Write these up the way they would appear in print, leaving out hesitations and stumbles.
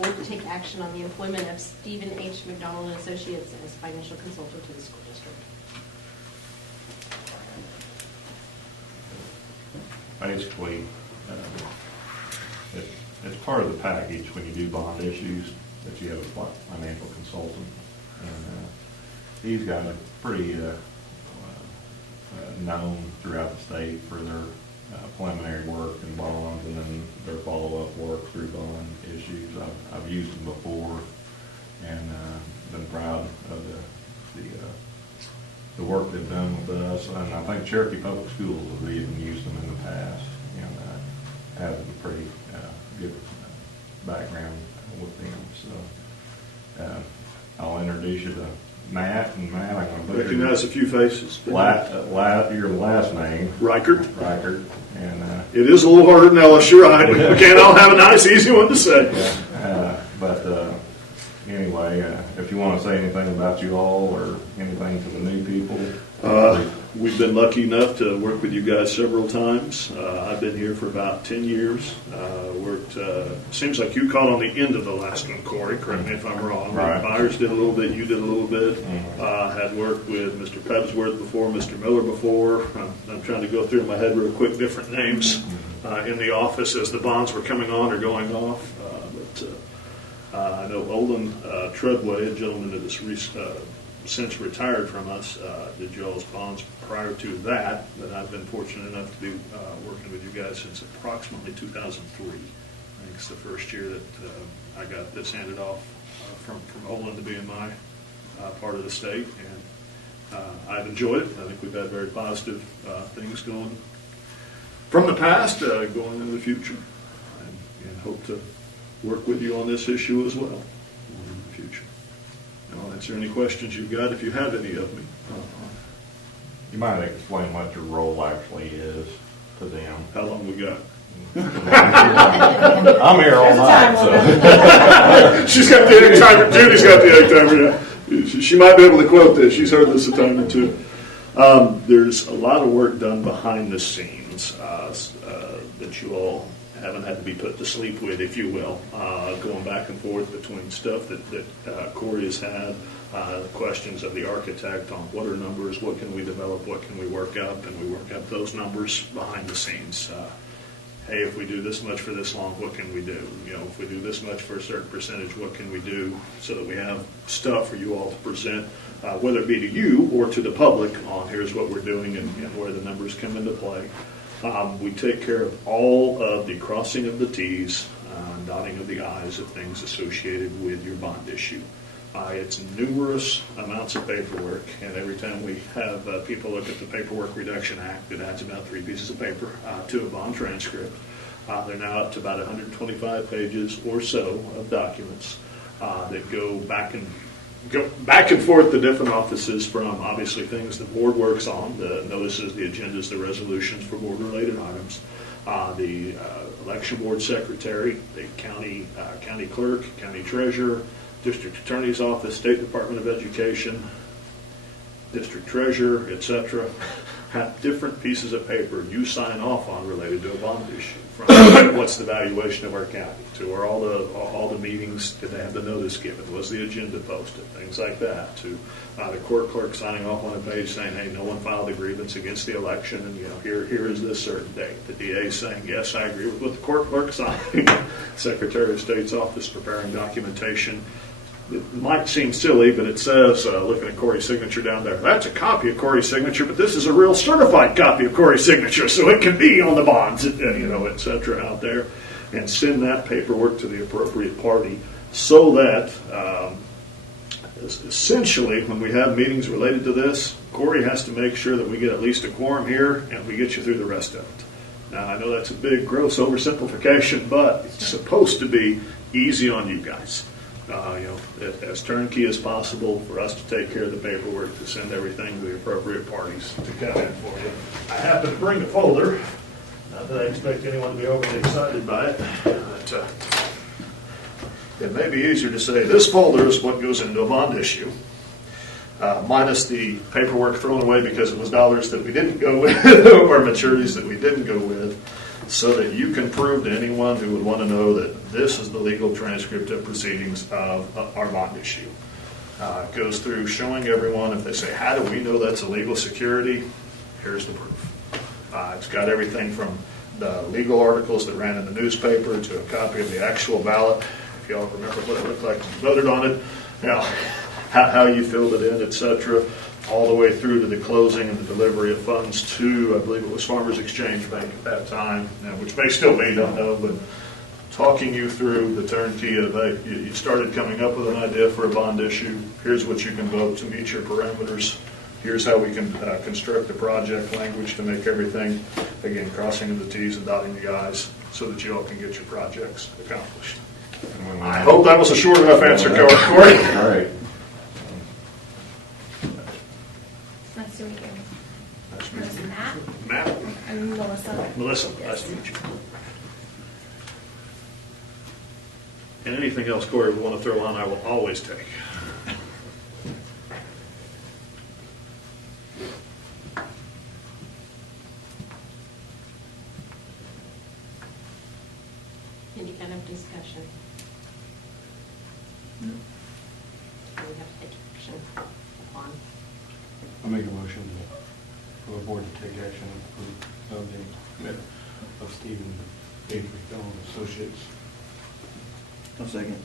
board to take action on the employment of Stephen H. McDonald and Associates as financial consultant to the school district. Basically, it's part of the package when you do bond issues that you have a financial consultant. And these guys are pretty known throughout the state for their preliminary work and bonds, and then their follow-up work through bond issues. I've used them before, and been proud of the work they've done with us. And I think Cherokee Public Schools have even used them in the past, and have a pretty good background with them. So I'll introduce you to Matt, and Matt, I'm going to recognize a few faces. Your last name, Reichert. And it is a little harder than Ellis. You're right. We can't all have a nice, easy one to say. But anyway, if you want to say anything about you all or anything to the new people. We've been lucky enough to work with you guys several times. I've been here for about 10 years. Seems like you caught on the end of the last one, Corey. Correct me if I'm wrong. Right. Myers did a little bit. You did a little bit. Mm-hmm. Had worked with Mr. Pebsworth before, Mr. Miller before. I'm trying to go through in my head real quick different names in the office as the bonds were coming on or going off. I know Olin Treadway, a gentleman that has since retired from us, did y'all's bonds prior to that, but I've been fortunate enough to be working with you guys since approximately 2003. I think it's the first year that I got this handed off from Olin to be in my part of the state, and I've enjoyed it. I think we've had very positive things going from the past, going into the future, and hope to work with you on this issue as well in the future. I'll answer any questions you've got if you have any of me. You might explain what your role actually is to them. How long we got? I'm here all night, so. She's got the egg timer. Judy's got the egg timer. Yeah. She might be able to quote this. She's heard this a time or two. There's a lot of work done behind the scenes that you all haven't had to be put to sleep with, if you will, going back and forth between stuff that Corey has had, questions of the architect on what are numbers, what can we develop, what can we work up, and we work up those numbers behind the scenes. Hey, if we do this much for this long, what can we do? You know, if we do this much for a certain percentage, what can we do so that we have stuff for you all to present, whether it be to you or to the public on here's what we're doing and where the numbers come into play. We take care of all of the crossing of the T's, dotting of the I's of things associated with your bond issue. It's numerous amounts of paperwork, and every time we have people look at the Paperwork Reduction Act, it adds about 3 pieces of paper to a bond transcript. They're now up to about 125 pages or so of documents that go back and forth to different offices, from obviously things the board works on, the notices, the agendas, the resolutions for board-related items, the election board secretary, the county clerk, county treasurer, district attorney's office, State Department of Education, district treasurer, etc., have different pieces of paper you sign off on related to a bond issue. From what's the valuation of our county, to are all the meetings, did they have the notice given, was the agenda posted, things like that, to the court clerk signing off on a page saying, hey, no one filed a grievance against the election, and here is this certain date. The DA saying, yes, I agree with what the court clerk signed. Secretary of State's office preparing documentation. It might seem silly, but it says, looking at Corey's signature down there, that's a copy of Corey's signature, but this is a real certified copy of Corey's signature, so it can be on the bonds, et cetera, out there, and send that paperwork to the appropriate party so that essentially when we have meetings related to this, Corey has to make sure that we get at least a quorum here and we get you through the rest of it. Now, I know that's a big, gross oversimplification, but it's supposed to be easy on you guys. As turnkey as possible for us to take care of the paperwork, to send everything to the appropriate parties to come in for you. I happen to bring a folder. Not that I expect anyone to be overly excited by it, but it may be easier to say this folder is what goes into a bond issue, minus the paperwork thrown away because it was dollars that we didn't go with or maturities that we didn't go with. so that you can prove to anyone who would want to know that this is the legal transcript of proceedings of our bond issue. It goes through showing everyone, if they say, how do we know that's a legal security? Here's the proof. It's got everything from the legal articles that ran in the newspaper to a copy of the actual ballot. If y'all remember what it looked like when you voted on it, how you filled it in, etc., all the way through to the closing and the delivery of funds to, I believe it was Farmers Exchange Bank at that time, which may still be, don't know, but talking you through the turnkey of, you started coming up with an idea for a bond issue. Here's what you can vote to meet your parameters. Here's how we can construct the project language to make everything, again, crossing the T's and dotting the I's so that you all can get your projects accomplished. I hope that was a short enough answer, Corey. All right. Nice to meet you. Nice to meet This is you. Matt. Matt? I'm Melissa. Melissa, nice to meet you. And anything else, Corey, we want to throw on, I will always take. Any kind of discussion? We have to take action upon. I'll make a motion for the board to take action of the commitment of Stephen H. McDonald Associates. I'll second.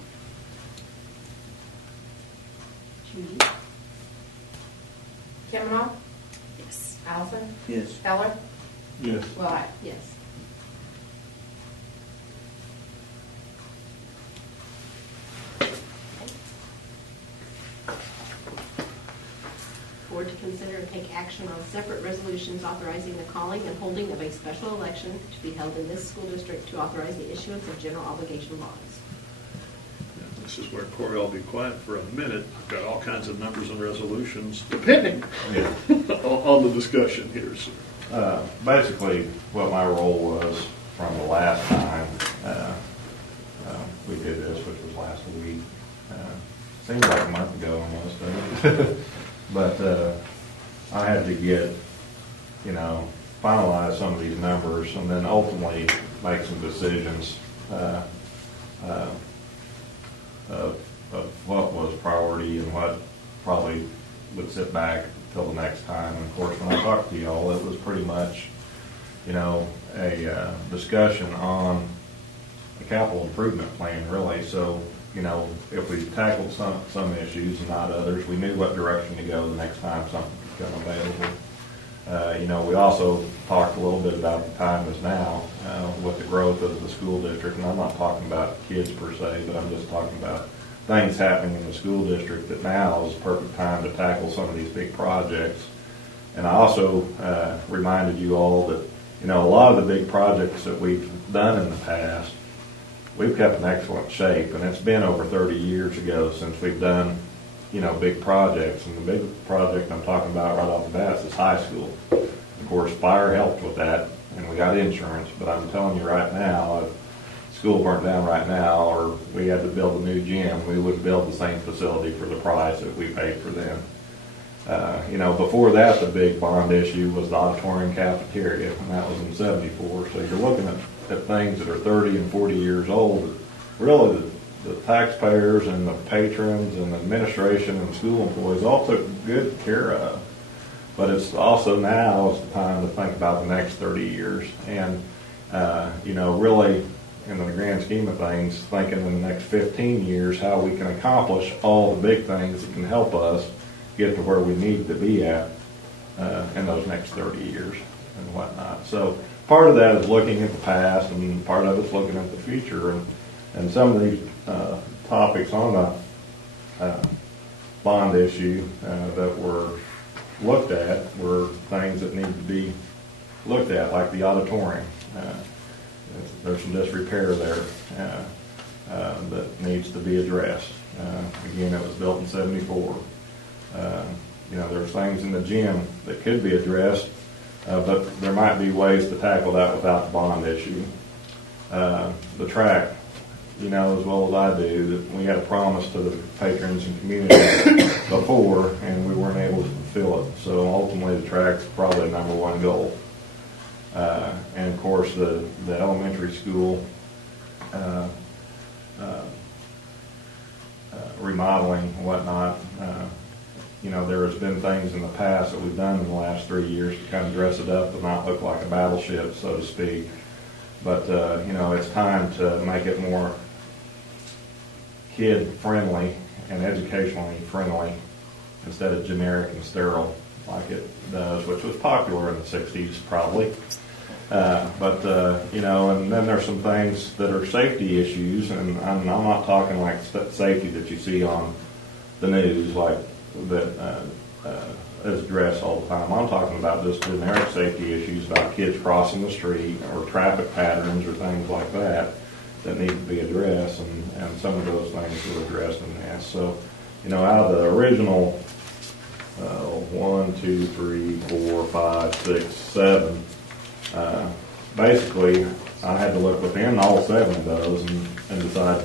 Judy? Kimbrell? Yes. Allison? Yes. Heller? Yes. Willhite? Yes. Board to consider and take action on separate resolutions authorizing the calling and holding of a special election to be held in this school district to authorize the issuance of general obligation bonds. This is where, Corey, I'll be quiet for a minute. I've got all kinds of numbers and resolutions, depending Yeah. on the discussion here. So. Basically, what my role was from the last time we did this, which was last week. Seems like a month ago almost, doesn't it? But I had to get, finalize some of these numbers and then ultimately make some decisions of what was priority and what probably would sit back till the next time. And of course, when I talked to y'all, it was pretty much, a discussion on a capital improvement plan, really. So, if we tackled some issues and not others, we knew what direction to go the next time something became available. We also talked a little bit about the time is now with the growth of the school district. And I'm not talking about kids per se, but I'm just talking about things happening in the school district that now is the perfect time to tackle some of these big projects. And I also reminded you all that, a lot of the big projects that we've done in the past, we've kept in excellent shape, and it's been over 30 years ago since we've done, big projects. And the big project I'm talking about right off the bat is high school. Of course, fire helped with that, and we got insurance. But I'm telling you right now, if school burnt down right now, or we had to build a new gym, we would build the same facility for the price that we paid for them. Before that, the big bond issue was the auditorium cafeteria, and that was in '74. So you're looking at things that are 30 and 40 years old. Really, the taxpayers and the patrons and the administration and school employees all took good care of. But it's also now is the time to think about the next 30 years. And, really, in the grand scheme of things, thinking in the next 15 years how we can accomplish all the big things that can help us get to where we need to be at in those next 30 years and whatnot. So part of that is looking at the past, and part of it's looking at the future. And some of these topics on the bond issue that were looked at were things that need to be looked at, like the auditorium. There's some disrepair there that needs to be addressed. Again, it was built in '74. There's things in the gym that could be addressed, but there might be ways to tackle that without the bond issue. The track, as well as I do, that we had a promise to the patrons and community before, and we weren't able to fulfill it. So ultimately, the track's probably the number one goal. And of course, the elementary school remodeling and whatnot. You know, there has been things in the past that we've done in the last 3 years to kind of dress it up to not look like a battleship, so to speak. But, you know, it's time to make it more kid-friendly and educationally friendly instead of generic and sterile like it does, which was popular in the 60s probably. You know, and then there's some things that are safety issues, and I'm not talking like safety that you see on the news, like that is addressed all the time. I'm talking about just generic safety issues about kids crossing the street or traffic patterns or things like that that need to be addressed, and some of those things were addressed in this. So, you know, out of the original 1, 2, 3, 4, 5, 6, 7. Basically, I had to look within all 7 of those and decide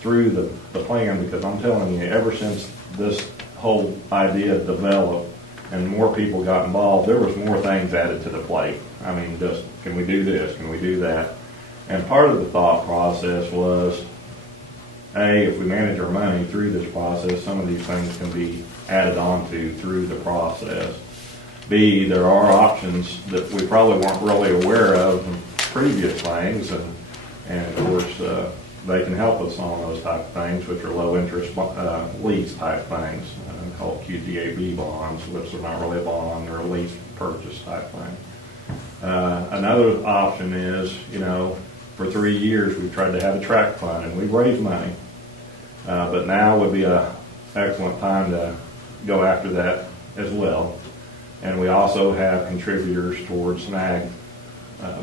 through the plan, because I'm telling you, ever since this whole idea developed and more people got involved, there was more things added to the plate. I mean, just, can we do this? Can we do that? And part of the thought process was, A, if we manage our money through this process, some of these things can be added on to through the process. B, there are options that we probably weren't really aware of in previous things, and of course they can help us on those type of things, which are low interest lease type things, called QTAB bonds, which are not really a bond, they're a lease purchase type thing. Another option is, you know, for 3 years we've tried to have a tract fund, and we've raised money, but now would be an excellent time to go after that as well. And we also have contributors towards snag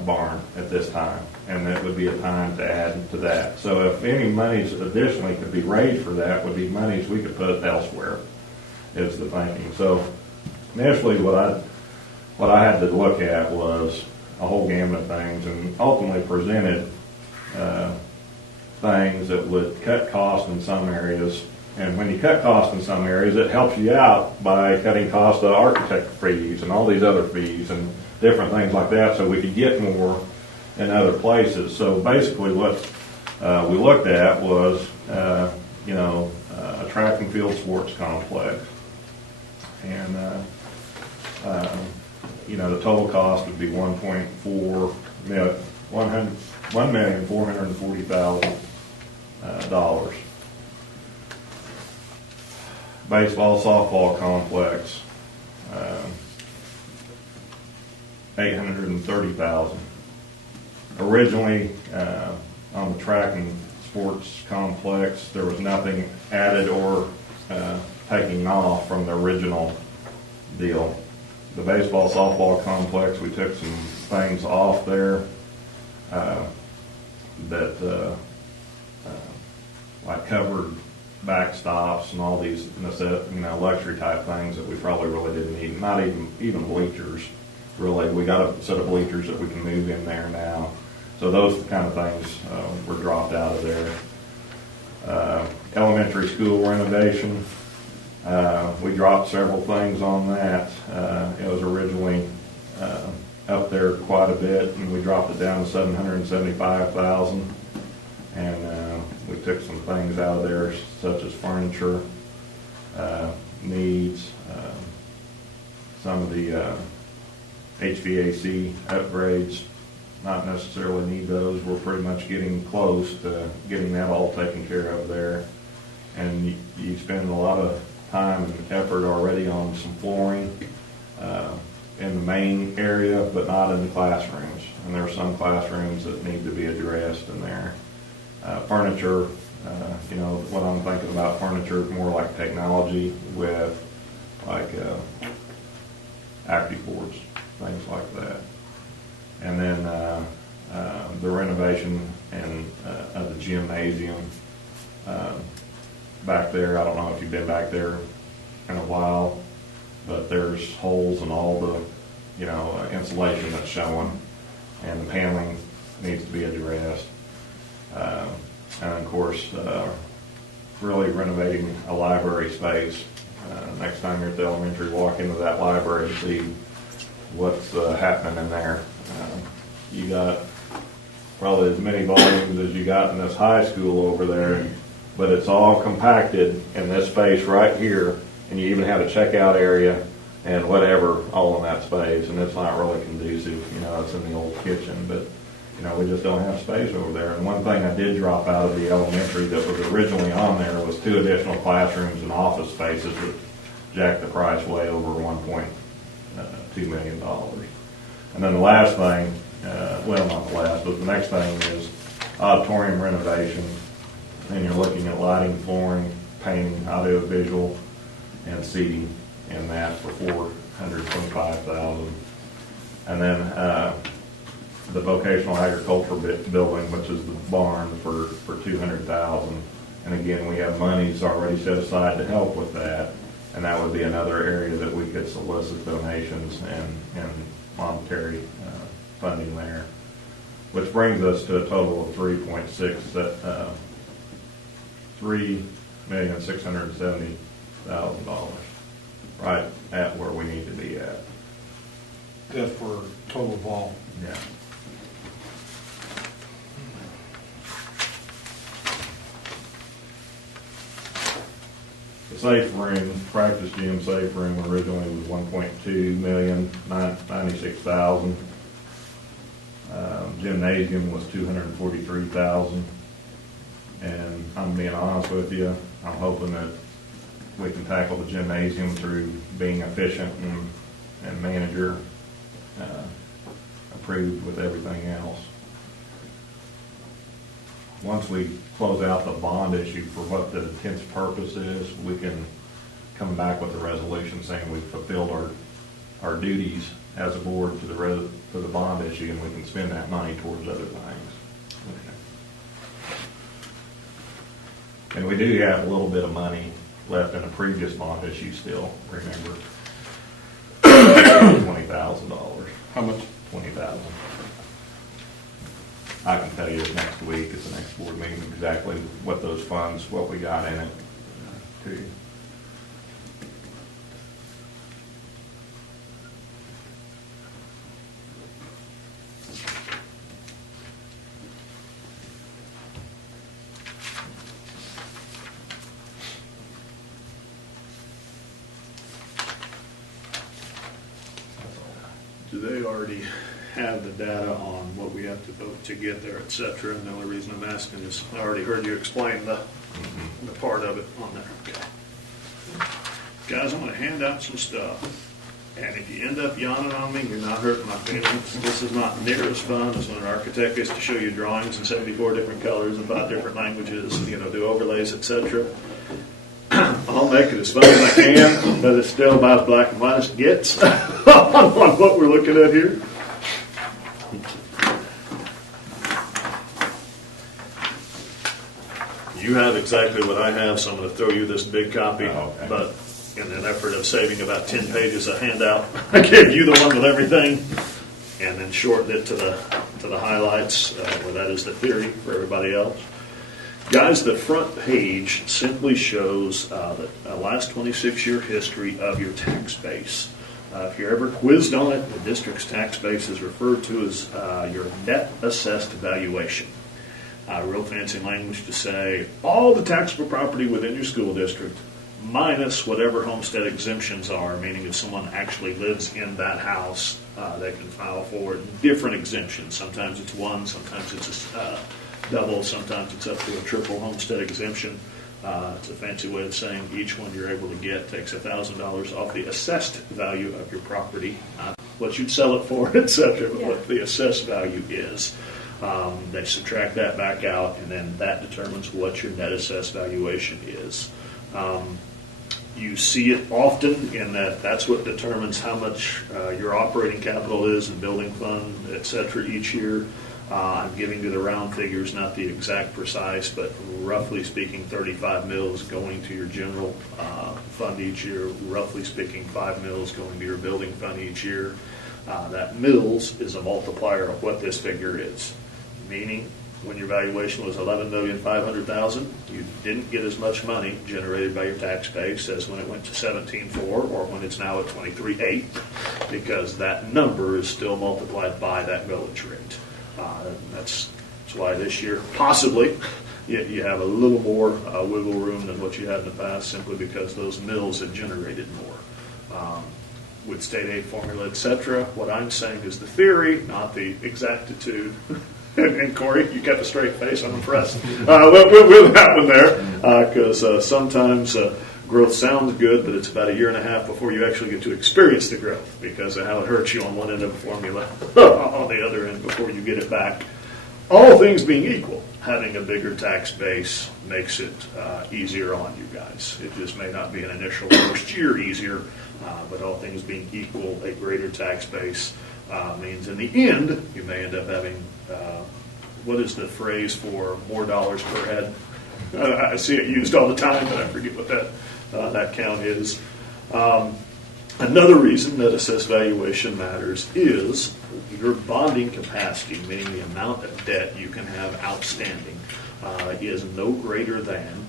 barn at this time, and that would be a time to add to that. So if any monies additionally could be raised for that, would be monies we could put elsewhere, is the thinking. So initially what I had to look at was a whole gamut of things, and ultimately presented things that would cut costs in some areas. And when you cut costs in some areas, it helps you out by cutting costs of architect fees and all these other fees and different things like that, so we could get more in other places. So basically what we looked at was, you know, a track and field sports complex. And, you know, the total cost would be $1,440,000. Baseball, softball complex, $830,000. Originally, on the track and sports complex, there was nothing added or taking off from the original deal. The baseball, softball complex, we took some things off there that like covered backstops and all these, you know, luxury type things that we probably really didn't need. Not even bleachers, really. We got a set of bleachers that we can move in there now. So those kind of things were dropped out of there. Elementary school renovation, we dropped several things on that. It was originally up there quite a bit, and we dropped it down to $775,000. And we took some things out of there, such as furniture needs, some of the HVAC upgrades. Not necessarily need those. We're pretty much getting close to getting that all taken care of there. And you spend a lot of time and effort already on some flooring in the main area, but not in the classrooms. And there are some classrooms that need to be addressed in there. Furniture, you know, what I'm thinking about furniture is more like technology with like active boards, things like that. And then the renovation of the gymnasium back there. I don't know if you've been back there in a while, but there's holes in all the, you know, insulation that's showing, and the paneling needs to be addressed. And of course, really renovating a library space. Next time you're at the elementary, walk into that library and see what's happening in there. you got probably as many volumes as you got in this high school over there, but it's all compacted in this space right here, and you even have a checkout area and whatever all in that space, and it's not really conducive. It's in the old kitchen, but we just don't have space over there. And one thing I did drop out of the elementary that was originally on there was 2 additional classrooms and office spaces that jacked the price way over $1.2 million. And then the last thing, well, not the last, but the next thing is auditorium renovation. And you're looking at lighting, flooring, painting, audio visual, and seating in that for $425,000. And then the vocational agriculture building, which is the barn, for $200,000. And again, we have monies already set aside to help with that, and that would be another area that we could solicit donations and monetary funding there, which brings us to a total of $3,670,000, right at where we need to be at. That's for total vol. Yeah. The safe room, practice gym safe room originally was $1.2 million, $96,000. Gymnasium was $243,000. And I'm being honest with you, I'm hoping that we can tackle the gymnasium through being efficient and manager approved with everything else. Once we close out the bond issue for what the intended purpose is, we can come back with a resolution saying we've fulfilled our duties as a board to the bond issue, and we can spend that money towards other things. Okay. And we do have a little bit of money left in a previous bond issue still, remember. $20,000. How much? $20,000. I can tell you next week at the next board meeting exactly what those funds, what we got in it to you. Do they already have the data on what we have to vote to get there, et cetera? And the only reason I'm asking is I already heard you explain the part of it on there. Okay. Guys, I'm going to hand out some stuff. And if you end up yawning on me, you're not hurting my feelings. This is not near as fun as when an architect gets to show you drawings in 74 different colors in 5 different languages, do overlays, etc. I'll make it as fun as I can, but it's still about as black and white as it gets on what we're looking at here. You have exactly what I have, so I'm going to throw you this big copy. Oh, okay. But in an effort of saving about 10 pages of handout, I gave you the one with everything, and then shortened it to the highlights, where that is the theory for everybody else. Guys, the front page simply shows the last 26-year history of your tax base. If you're ever quizzed on it, the district's tax base is referred to as your net assessed valuation. Real fancy language to say all the taxable property within your school district minus whatever homestead exemptions are, meaning if someone actually lives in that house, they can file for different exemptions. Sometimes it's one, sometimes it's a double, sometimes it's up to a triple homestead exemption. It's a fancy way of saying each one you're able to get takes $1,000 off the assessed value of your property, not what you'd sell it for, etc., but what the assessed value is. They subtract that back out, and then that determines what your net assessed valuation is. You see it often in that's what determines how much your operating capital is and building fund, etc. each year. I'm giving you the round figures, not the exact precise, but roughly speaking, 35 mils going to your general fund each year. Roughly speaking, 5 mils going to your building fund each year. That mils is a multiplier of what this figure is, meaning when your valuation was $11,500,000, you didn't get as much money generated by your tax base as when it went to $17,400 or when it's now at $23,800. because that number is still multiplied by that millage rate. That's why this year, possibly, you have a little more wiggle room than what you had in the past, simply because those mills have generated more. With state aid formula, et cetera, what I'm saying is the theory, not the exactitude. And Corey, you kept a straight face. I'm impressed with that one there, because sometimes growth sounds good, but it's about a year and a half before you actually get to experience the growth, because of how it hurts you on one end of the formula, on the other end before you get it back. All things being equal, having a bigger tax base makes it easier on you guys. It just may not be an initial first year easier, but all things being equal, a greater tax base means in the end, you may end up having, what is the phrase for more dollars per head? I see it used all the time, but I forget what that count is. Another reason that assessed valuation matters is your bonding capacity, meaning the amount of debt you can have outstanding, is no greater than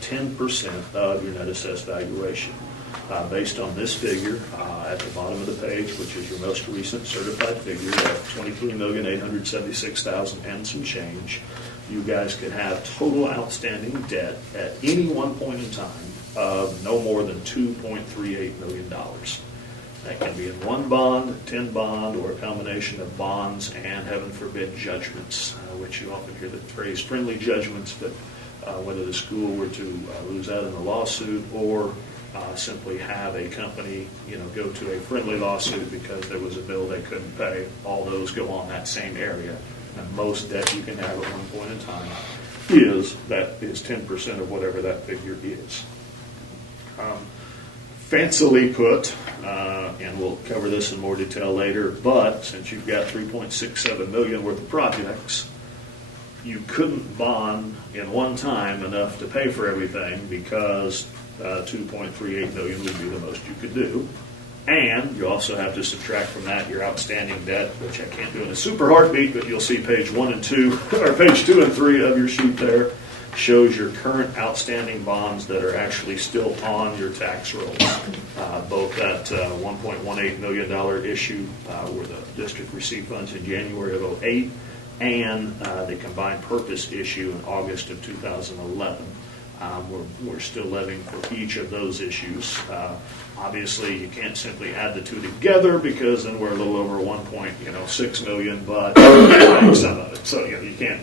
10% of your net assessed valuation. Based on this figure at the bottom of the page, which is your most recent certified figure of $23,876,000 and some change, you guys could have total outstanding debt at any one point in time of no more than $2.38 million. That can be in one bond, 10 bond, or a combination of bonds and, heaven forbid, judgments, which you often hear the phrase friendly judgments, but whether the school were to lose out in a lawsuit or simply have a company, go to a friendly lawsuit because there was a bill they couldn't pay, all those go on that same area. And most debt you can have at one point in time is 10% of whatever that figure is. Fancily put, and we'll cover this in more detail later, but since you've got $3.67 million worth of projects, you couldn't bond in one time enough to pay for everything, because $2.38 million would be the most you could do. And you also have to subtract from that your outstanding debt, which I can't do in a super heartbeat, but you'll see page 1 and 2, or page 2 and 3 of your sheet there, shows your current outstanding bonds that are actually still on your tax rolls. Both that $1.18 million issue where the district received funds in January of 2008 and the combined purpose issue in August of 2011. We're still levying for each of those issues. Obviously, you can't simply add the two together, because then we're a little over 1.6 million, but some of it. So you can't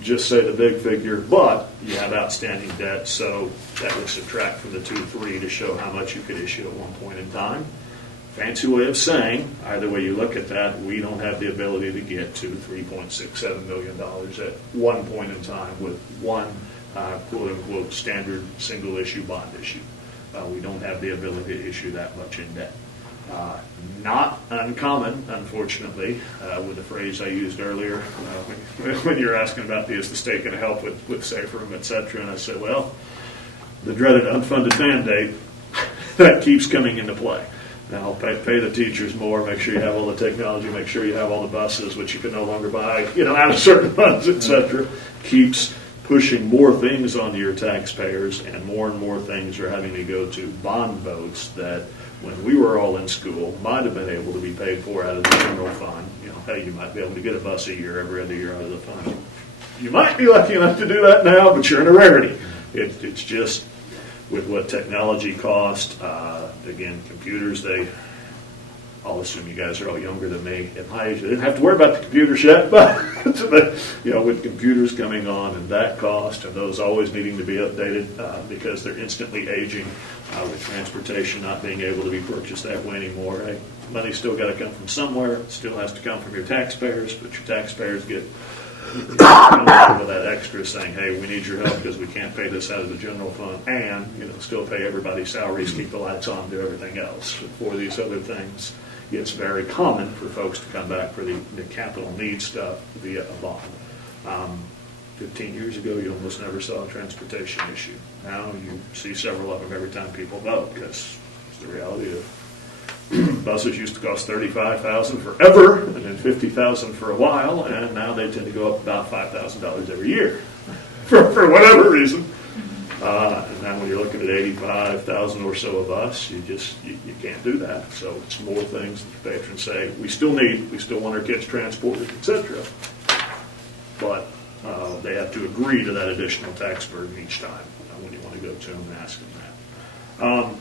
just say the big figure, but you have outstanding debt, so that would subtract from the 2.3 to show how much you could issue at one point in time. Fancy way of saying, either way you look at that, we don't have the ability to get to $3.67 million at one point in time with one quote-unquote standard single-issue bond issue. We don't have the ability to issue that much in debt. Not uncommon, unfortunately, with the phrase I used earlier when you're asking about is the state going to help with safe room, et cetera, and I said, well, the dreaded unfunded mandate, that keeps coming into play. Now, pay the teachers more, make sure you have all the technology, make sure you have all the buses, which you can no longer buy, out of certain funds, et cetera, keeps pushing more things onto your taxpayers, and more things are having to go to bond votes that, when we were all in school, might have been able to be paid for out of the general fund. Hey, you might be able to get a bus a year every other year out of the fund. You might be lucky enough to do that now, but you're in a rarity. It's just with what technology cost. Again, computers, I'll assume you guys are all younger than me. At my age, I didn't have to worry about the computers yet, but with computers coming on and that cost, and those always needing to be updated because they're instantly aging, with transportation not being able to be purchased that way anymore. Hey, money's still got to come from somewhere. It still has to come from your taxpayers, but your taxpayers get with that extra saying, hey, we need your help because we can't pay this out of the general fund, and still pay everybody's salaries, keep the lights on, do everything else. For these other things, it's very common for folks to come back for the capital needs stuff via a bond. 15 years ago, you almost never saw a transportation issue. Now you see several of them every time people vote, because it's the reality of buses used to cost $35,000 forever, and then $50,000 for a while, and now they tend to go up about $5,000 every year for whatever reason. And then when you're looking at 85,000 or so of us, you can't do that. So it's more things that the patrons say, we still want our kids transported, et cetera. But they have to agree to that additional tax burden each time when you want to go to them and ask them that.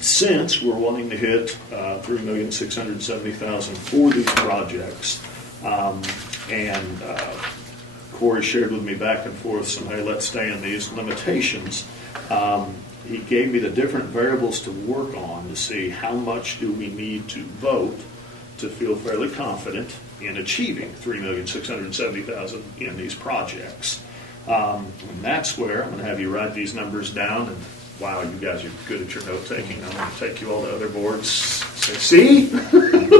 Since we're wanting to hit $3,670,000 for these projects, and Corey shared with me back and forth some, hey, let's stay in these limitations. He gave me the different variables to work on to see how much do we need to vote to feel fairly confident in achieving $3,670,000 in these projects. And that's where I'm going to have you write these numbers down. And wow, you guys are good at your note taking. I'm going to take you all to other boards. Say, see,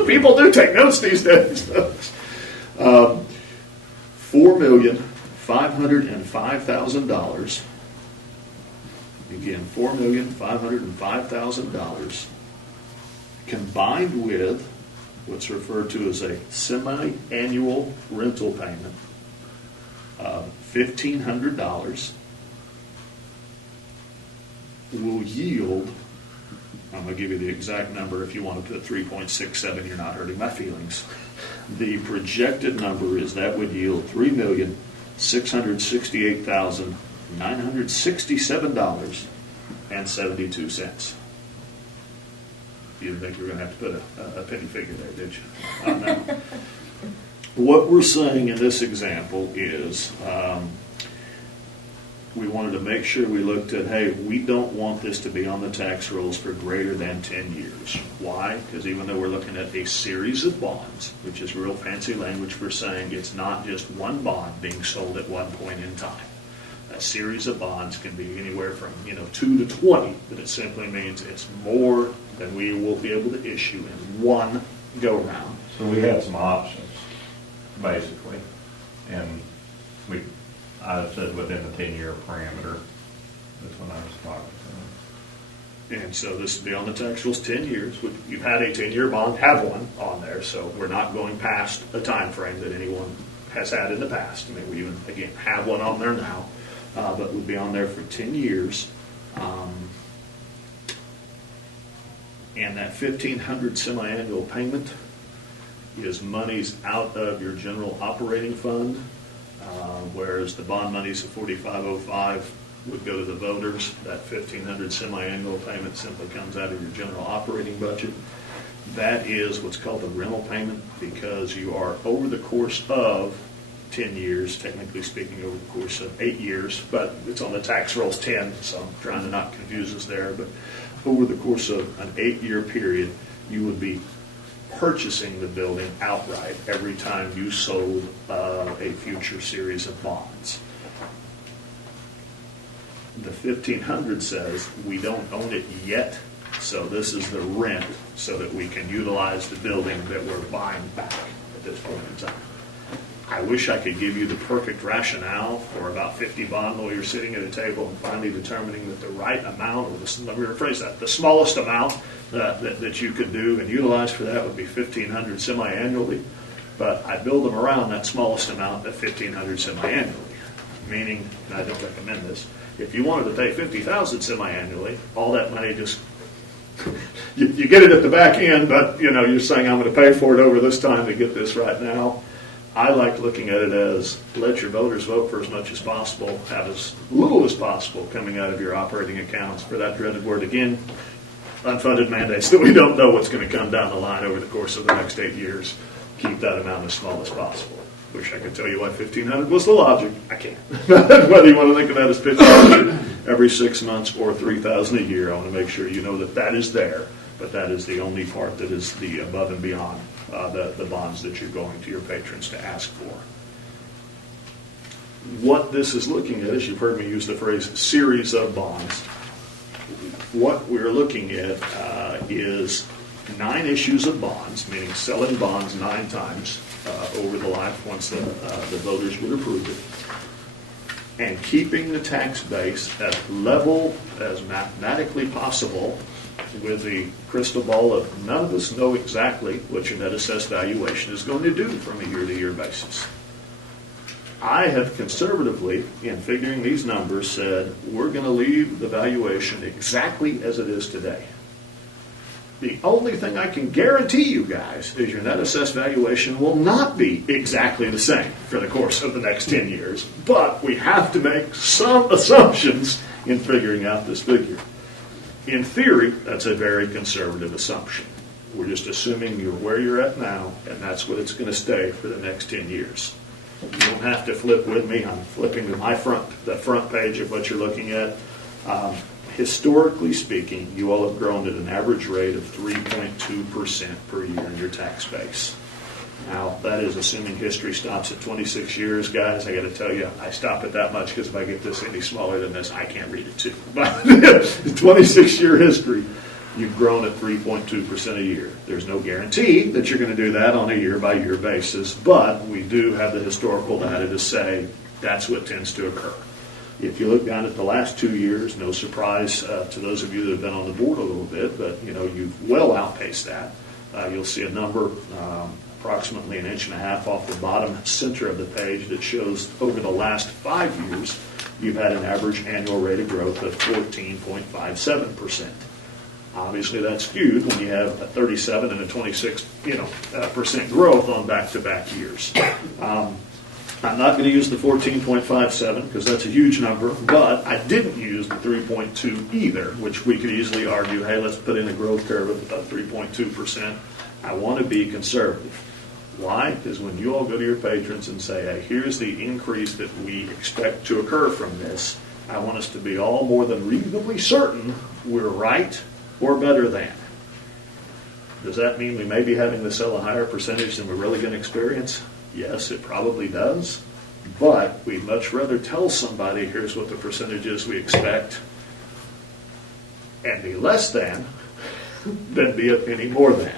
people do take notes these days. $4,505,000. Again, $4,505,000 combined with what's referred to as a semi-annual rental payment of $1,500 will yield, I'm going to give you the exact number. If you want to put 3.67, you're not hurting my feelings. The projected number is that would yield $3,668,967.72. You didn't think you were going to have to put a penny figure there, did you? No. What we're saying in this example is we wanted to make sure we looked at, hey, we don't want this to be on the tax rolls for greater than 10 years. Why? Because even though we're looking at a series of bonds, which is real fancy language for saying it's not just one bond being sold at one point in time. A series of bonds can be anywhere from 2 to 20, but it simply means it's more than we will be able to issue in one go-round. So we had some options, basically, and I said within the 10-year parameter. That's when I was talking to them. And so this would be on the tax rolls 10 years. You've had a 10-year bond, have one on there, so we're not going past a time frame that anyone has had in the past. I mean, we even, again, have one on there now, but would be on there for 10 years. And that $1,500 semi-annual payment is monies out of your general operating fund, whereas the bond monies of $4,505 would go to the voters. That $1,500 semi-annual payment simply comes out of your general operating budget. That is what's called the rental payment, because you are over the course of 10 years, technically speaking over the course of 8 years, but it's on the tax rolls 10, so I'm trying to not confuse us there. But over the course of an 8-year period, you would be purchasing the building outright every time you sold a future series of bonds. The $1,500 says we don't own it yet, so this is the rent so that we can utilize the building that we're buying back at this point in time. I wish I could give you the perfect rationale for about 50 bond lawyers sitting at a table and finally determining that the right amount, or let me rephrase that, the smallest amount that you could do and utilize for that would be $1,500 semi-annually. But I build them around that smallest amount at $1,500 semi-annually. Meaning, and I don't recommend this, if you wanted to pay $50,000 semi-annually, all that money just you get it at the back end, but you're saying I'm going to pay for it over this time to get this right now. I like looking at it as let your voters vote for as much as possible, have as little as possible coming out of your operating accounts for that dreaded word again, unfunded mandates that we don't know what's going to come down the line over the course of the next 8 years. Keep that amount as small as possible. Wish I could tell you why $1,500 was the logic. I can't. Whether you want to think of that as $1,500 every 6 months or $3,000 a year, I want to make sure you know that that is there. But that is the only part that is the above and beyond the bonds that you're going to your patrons to ask for. What this is looking at, as you've heard me use the phrase series of bonds, what we're looking at is 9 issues of bonds, meaning selling bonds 9 times over the life once the voters would approve it, and keeping the tax base as level as mathematically possible with the crystal ball of none of us know exactly what your net assessed valuation is going to do from a year-to-year basis. I have conservatively, in figuring these numbers, said we're going to leave the valuation exactly as it is today. The only thing I can guarantee you guys is your net assessed valuation will not be exactly the same for the course of the next 10 years. But we have to make some assumptions in figuring out this figure. In theory, that's a very conservative assumption. We're just assuming you're where you're at now, and that's what it's going to stay for the next 10 years. You don't have to flip with me. I'm flipping to the front page of what you're looking at. Historically speaking, you all have grown at an average rate of 3.2% per year in your tax base. Now, that is assuming history stops at 26 years, guys. I got to tell you, I stop at that much because if I get this any smaller than this, I can't read it too. But 26-year history, you've grown at 3.2% a year. There's no guarantee that you're going to do that on a year-by-year basis, but we do have the historical data to say that's what tends to occur. If you look down at the last 2 years, no surprise to those of you that have been on the board a little bit, but you've well outpaced that. You'll see a number approximately 1.5 inches off the bottom center of the page that shows over the last 5 years, you've had an average annual rate of growth of 14.57%. Obviously, that's skewed when you have a 37 and a 26% growth on back-to-back years. I'm not going to use the 14.57 because that's a huge number, but I didn't use the 3.2 either, which we could easily argue, hey, let's put in a growth curve of 3.2%. I want to be conservative. Why? Because when you all go to your patrons and say, hey, here's the increase that we expect to occur from this, I want us to be all more than reasonably certain we're right or better than. Does that mean we may be having to sell a higher percentage than we're really going to experience? Yes, it probably does, but we'd much rather tell somebody here's what the percentage is we expect and be less than be a penny more than.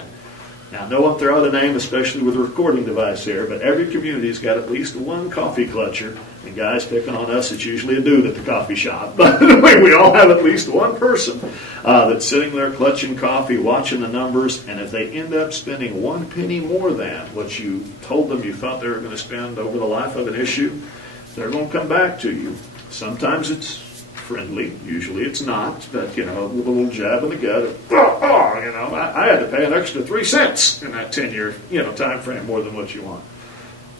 Now, no one throw out a name, especially with a recording device here, but every community's got at least one coffee clutcher. And guys, picking on us, it's usually a dude at the coffee shop. But anyway, we all have at least one person that's sitting there clutching coffee, watching the numbers, and if they end up spending 1 penny more than what you told them you thought they were going to spend over the life of an issue, they're going to come back to you. Sometimes it's friendly, usually it's not, but with a little jab in the gut, I had to pay an extra 3 cents in that 10-year time frame more than what you want.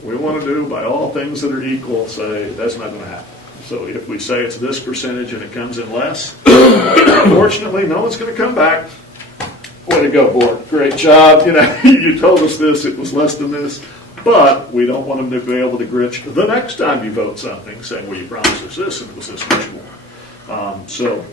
We want to do, by all things that are equal, say that's not going to happen. So if we say it's this percentage and it comes in less, unfortunately, no one's going to come back. Way to go, board. Great job. You told us this, it was less than this. But we don't want them to be able to gritch the next time you vote something, saying, well, you promised us this and it was this much more. So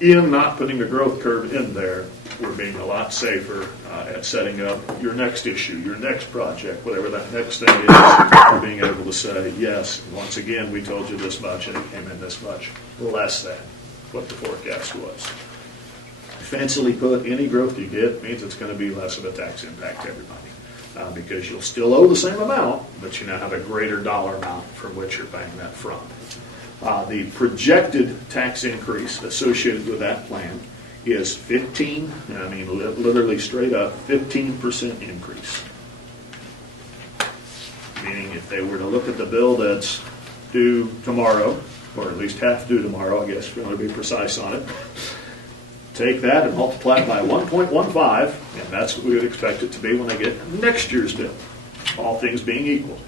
in not putting a growth curve in there, we're being a lot safer at setting up your next issue, your next project, whatever that next thing is. We're being able to say, yes, once again, we told you this much and it came in this much less than what the forecast was. Fancily put, any growth you get means it's going to be less of a tax impact to everybody because you'll still owe the same amount, but you now have a greater dollar amount from which you're paying that from. The projected tax increase associated with that plan is 15, I mean literally straight up 15% increase. Meaning if they were to look at the bill that's due tomorrow, or at least half due tomorrow, I guess if we want to be precise on it, take that and multiply it by 1.15, and that's what we would expect it to be when they get next year's bill, all things being equal.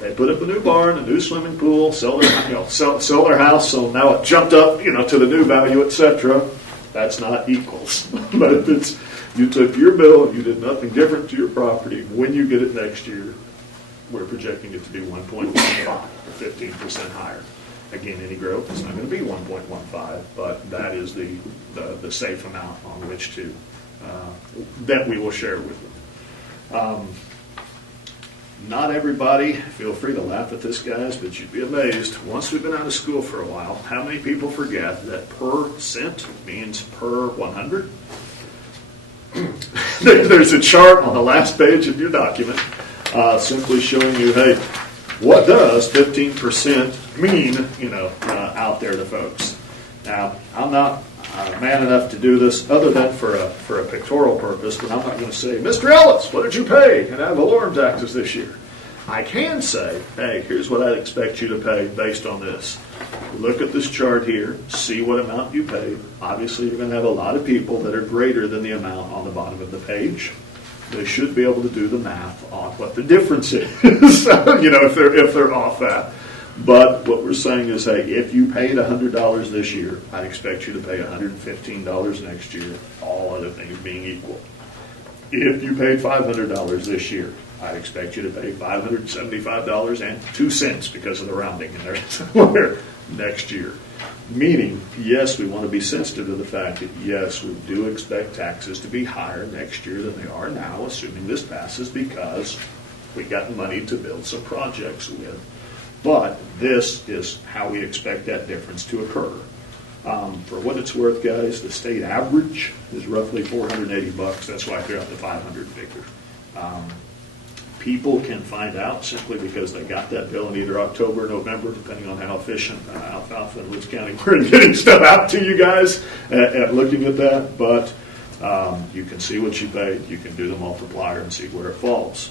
They put up a new barn, a new swimming pool, sell their, sell their house, so now it jumped up, to the new value, etc. That's not equals. But if it's you took your bill and you did nothing different to your property, when you get it next year, we're projecting it to be 1.15, or 15% higher. Again, any growth is not going to be 1.15, but that is the safe amount on which to that we will share with them. Not everybody, feel free to laugh at this, guys, but you'd be amazed. Once we've been out of school for a while, how many people forget that per cent means per 100? There's a chart on the last page of your document simply showing you, hey, what does 15% mean, out there to folks? Now, I'm not man enough to do this other than for a pictorial purpose, but I'm not going to say, Mr. Ellis, what did you pay in ad valorem taxes this year? I can say, hey, here's what I'd expect you to pay based on this. Look at this chart here, see what amount you paid. Obviously, you're going to have a lot of people that are greater than the amount on the bottom of the page. They should be able to do the math on what the difference is, if they're off that. But what we're saying is, hey, if you paid $100 this year, I'd expect you to pay $115 next year, all other things being equal. If you paid $500 this year, I'd expect you to pay $575.02 because of the rounding in there somewhere next year. Meaning, yes, we want to be sensitive to the fact that, yes, we do expect taxes to be higher next year than they are now, assuming this passes, because we got money to build some projects with. But this is how we expect that difference to occur. For what it's worth, guys, the state average is roughly $480. That's why I threw out the 500 figure. People can find out simply because they got that bill in either October or November, depending on how efficient Alfalfa and Woods County were in getting stuff out to you guys at looking at that. But you can see what you paid. You can do the multiplier and see where it falls.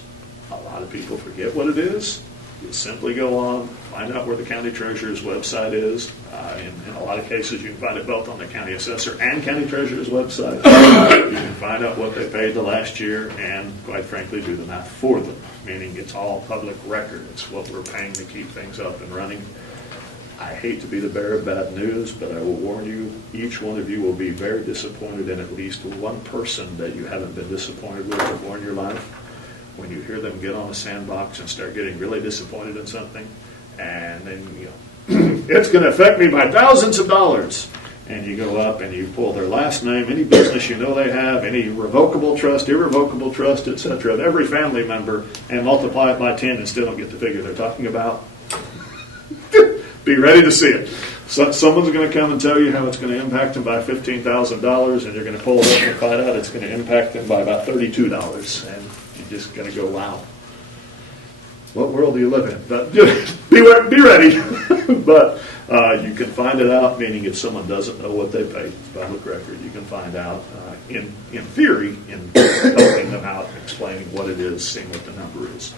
A lot of people forget what it is. You simply go on, find out where the county treasurer's website is. In a lot of cases, you can find it both on the county assessor and county treasurer's website. You can find out what they paid the last year and, quite frankly, do the math for them, meaning it's all public record. It's what we're paying to keep things up and running. I hate to be the bearer of bad news, but I will warn you, each one of you will be very disappointed in at least one person that you haven't been disappointed with before in your life. When you hear them get on a sandbox and start getting really disappointed in something, and then, it's going to affect me by thousands of dollars. And you go up and you pull their last name, any business you know they have, any revocable trust, irrevocable trust, etc., of every family member, and multiply it by 10 and still don't get the figure they're talking about. Be ready to see it. So, someone's going to come and tell you how it's going to impact them by $15,000, and you're going to pull it up and find out it's going to impact them by about $32. And you're just going to go, wow. What world do you live in? But be ready. But you can find it out, meaning if someone doesn't know what they paid, it's public record, you can find out in theory, in helping them out, explaining what it is, seeing what the number is.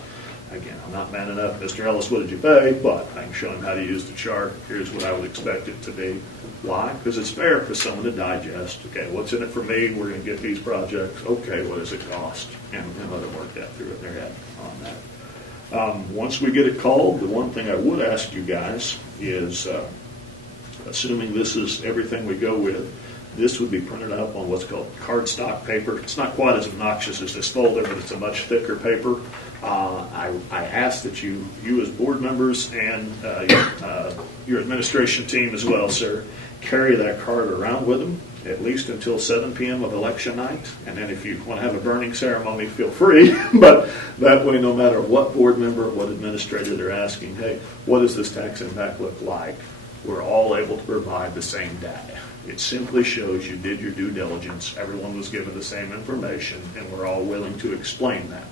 Again, I'm not man enough, Mr. Ellis, what did you pay? But I can show him how to use the chart. Here's what I would expect it to be. Why? Because it's fair for someone to digest. Okay, what's in it for me? We're going to get these projects. Okay, what does it cost? And let them work that through in their head on that. Once we get it called, the one thing I would ask you guys is, assuming this is everything we go with, this would be printed up on what's called cardstock paper. It's not quite as obnoxious as this folder, but it's a much thicker paper. I ask that you as board members and your administration team as well, sir, carry that card around with them at least until 7 p.m. of election night. And then if you want to have a burning ceremony, feel free. But that way, no matter what board member, what administrator they're asking, hey, what does this tax impact look like? We're all able to provide the same data. It simply shows you did your due diligence, everyone was given the same information, and we're all willing to explain that.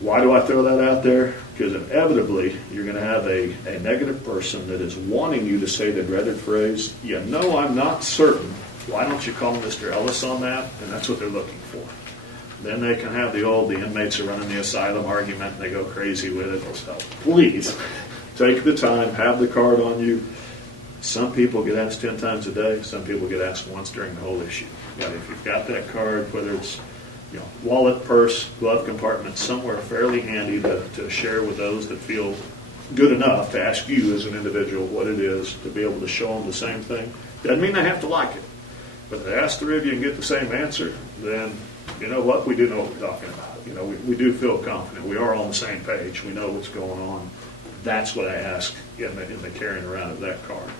Why do I throw that out there? Because inevitably, you're going to have a negative person that is wanting you to say the dreaded phrase, I'm not certain. Why don't you call Mr. Ellis on that? And that's what they're looking for. Then they can have the inmates are running the asylum argument, and they go crazy with it. So please, take the time, have the card on you. Some people get asked 10 times a day. Some people get asked once during the whole issue. But if you've got that card, whether it's wallet, purse, glove compartment, somewhere fairly handy to share with those that feel good enough to ask you as an individual what it is, to be able to show them the same thing. Doesn't mean they have to like it. But if they ask 3 of you and get the same answer, then you know what? We do know what we're talking about. We do feel confident. We are on the same page. We know what's going on. That's what I ask in the carrying around of that card.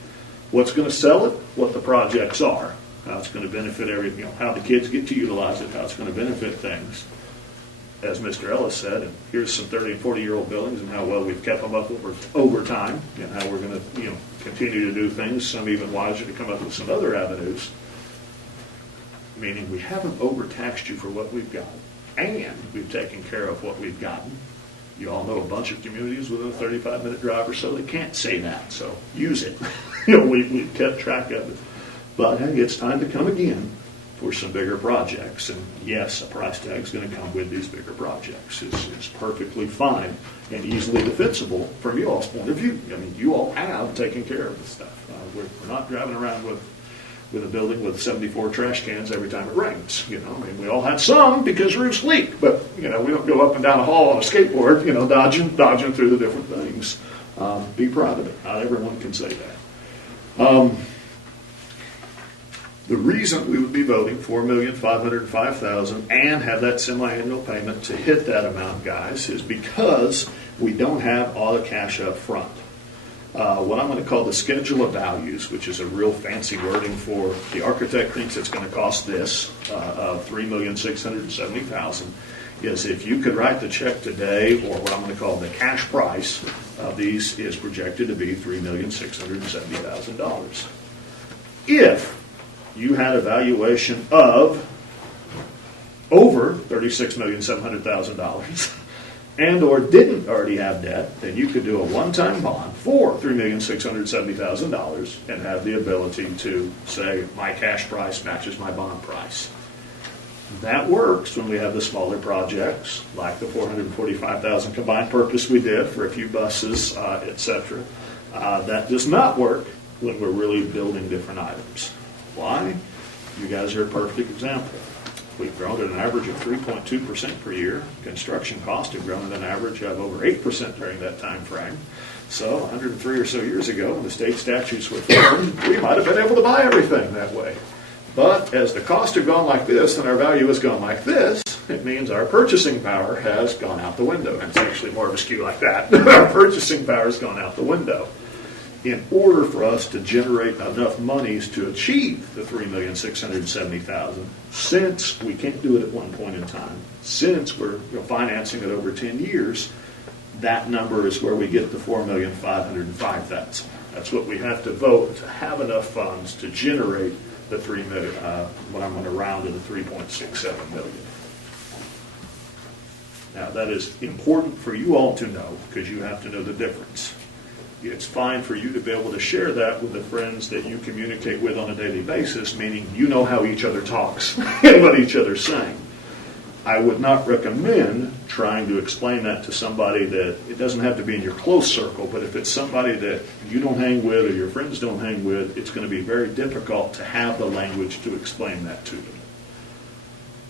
What's going to sell it? What the projects are. How it's going to benefit how the kids get to utilize it, how it's going to benefit things. As Mr. Ellis said, and here's some 30 and 40-year-old buildings and how well we've kept them up over time, and how we're going to continue to do things, some even wiser to come up with some other avenues. Meaning we haven't overtaxed you for what we've got, and we've taken care of what we've gotten. You all know a bunch of communities within a 35-minute drive or so that can't say that, so use it. We've kept track of it. But hey, it's time to come again. for some bigger projects. And yes, a price tag is going to come with these bigger projects. It's perfectly fine and easily defensible from you all's point of view. I mean, you all have taken care of this stuff. We're not driving around with a building with 74 trash cans every time it rains. I mean, we all had some because roofs leak, but we don't go up and down a hall on a skateboard, dodging through the different things. Be proud of it. Not everyone can say that. The reason we would be voting $4,505,000 and have that semi-annual payment to hit that amount, guys, is because we don't have all the cash up front. What I'm going to call the schedule of values, which is a real fancy wording for the architect thinks it's going to cost this of $3,670,000, is if you could write the check today, or what I'm going to call the cash price of these is projected to be $3,670,000. If you had a valuation of over $36,700,000 and or didn't already have debt, then you could do a one-time bond for $3,670,000 and have the ability to say my cash price matches my bond price. That works when we have the smaller projects, like the $445,000 combined purpose we did for a few buses, etc. That does not work when we're really building different items. Why? You guys are a perfect example. We've grown at an average of 3.2% per year. Construction costs have grown at an average of over 8% during that time frame. So 103 or so years ago, when the state statutes were formed, we might have been able to buy everything that way. But as the costs have gone like this and our value has gone like this, it means our purchasing power has gone out the window. And it's actually more of a skew like that. Our purchasing power has gone out the window. In order for us to generate enough monies to achieve the $3,670,000, since we can't do it at one point in time, since we're financing it over 10 years, that number is where we get the $4,505,000. That's what we have to vote to have enough funds to generate the $3 million. What I'm going to round to the $3.67 million. Now that is important for you all to know because you have to know the difference. It's fine for you to be able to share that with the friends that you communicate with on a daily basis, meaning you know how each other talks and what each other's saying. I would not recommend trying to explain that to somebody that, it doesn't have to be in your close circle, but if it's somebody that you don't hang with or your friends don't hang with, it's going to be very difficult to have the language to explain that to them.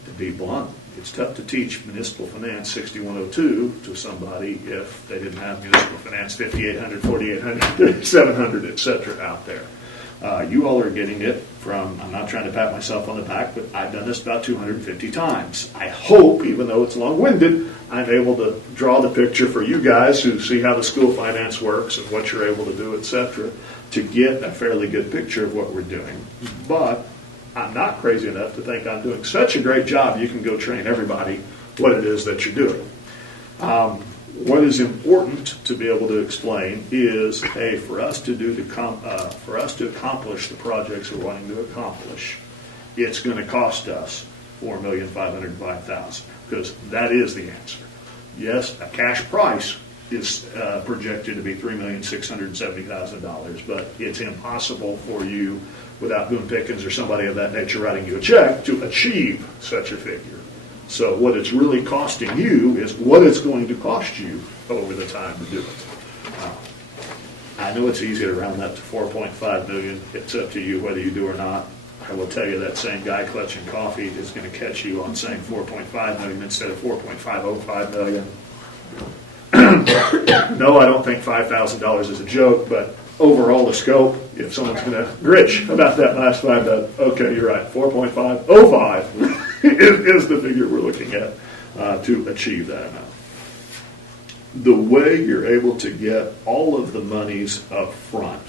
To be blunt, it's tough to teach municipal finance 6102 to somebody if they didn't have municipal finance 5800, 4800, 3700, etc. out there. You all are getting it from, I'm not trying to pat myself on the back, but I've done this about 250 times. I hope, even though it's long-winded, I'm able to draw the picture for you guys who see how the school finance works and what you're able to do, etc., to get a fairly good picture of what we're doing. But I'm not crazy enough to think I'm doing such a great job you can go train everybody what it is that you're doing. What is important to be able to explain is, hey, for us to accomplish the projects we're wanting to accomplish, it's going to cost us $4,505,000 because that is the answer. Yes, a cash price is projected to be $3,670,000, but it's impossible for you, without Boone Pickens or somebody of that nature writing you a check, to achieve such a figure. So what it's really costing you is what it's going to cost you over the time to do it. I know it's easy to round that to $4.5 million. It's up to you whether you do or not. I will tell you that same guy clutching coffee is going to catch you on saying $4.5 million instead of $4.505 million. No, I don't think $5,000 is a joke, but overall the scope, if someone's going to gritch about that last $5, okay, you're right, 4.505 is the figure we're looking at to achieve that amount. The way you're able to get all of the monies up front,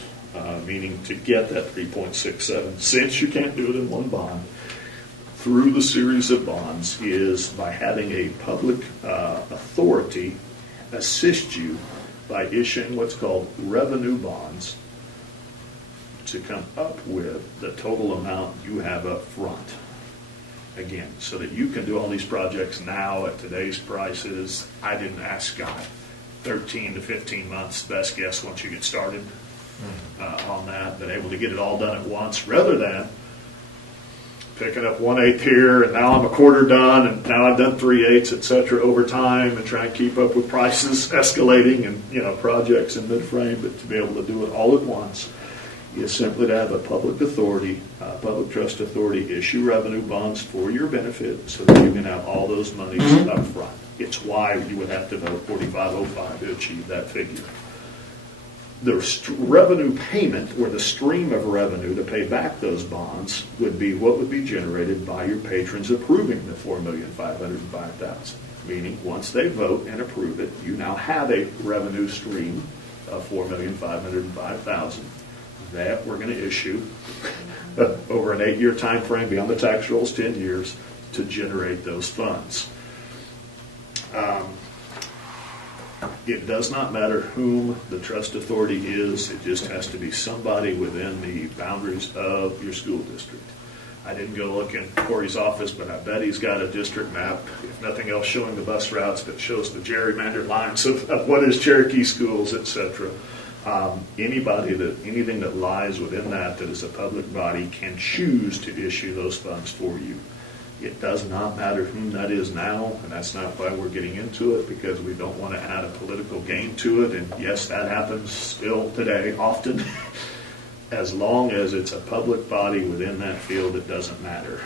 meaning to get that 3.67, since you can't do it in one bond, through the series of bonds, is by having a public authority assist you by issuing what's called revenue bonds to come up with the total amount you have up front. Again, so that you can do all these projects now at today's prices. I didn't ask Scott. 13 to 15 months, best guess once you get started on that, but able to get it all done at once rather than picking up 1/8 here, and now I'm a quarter done, and now I've done 3/8, et cetera, over time, and trying to keep up with prices escalating and, projects in mid-frame, but to be able to do it all at once is simply to have a public authority, public trust authority issue revenue bonds for your benefit so that you can have all those monies up front. It's why you would have to vote 4505 to achieve that figure. The revenue payment, or the stream of revenue to pay back those bonds, would be what would be generated by your patrons approving the $4,505,000. Meaning, once they vote and approve it, you now have a revenue stream of $4,505,000 that we're going to issue over an 8-year time frame beyond the tax rolls, 10 years, to generate those funds. It does not matter whom the trust authority is. It just has to be somebody within the boundaries of your school district. I didn't go look in Corey's office, but I bet he's got a district map, if nothing else, showing the bus routes, that shows the gerrymandered lines of what is Cherokee schools, etc. Anything that lies within that is a public body can choose to issue those funds for you. It does not matter whom that is now, and that's not why we're getting into it, because we don't want to add a political game to it. And yes, that happens still today, often. As long as it's a public body within that field, it doesn't matter.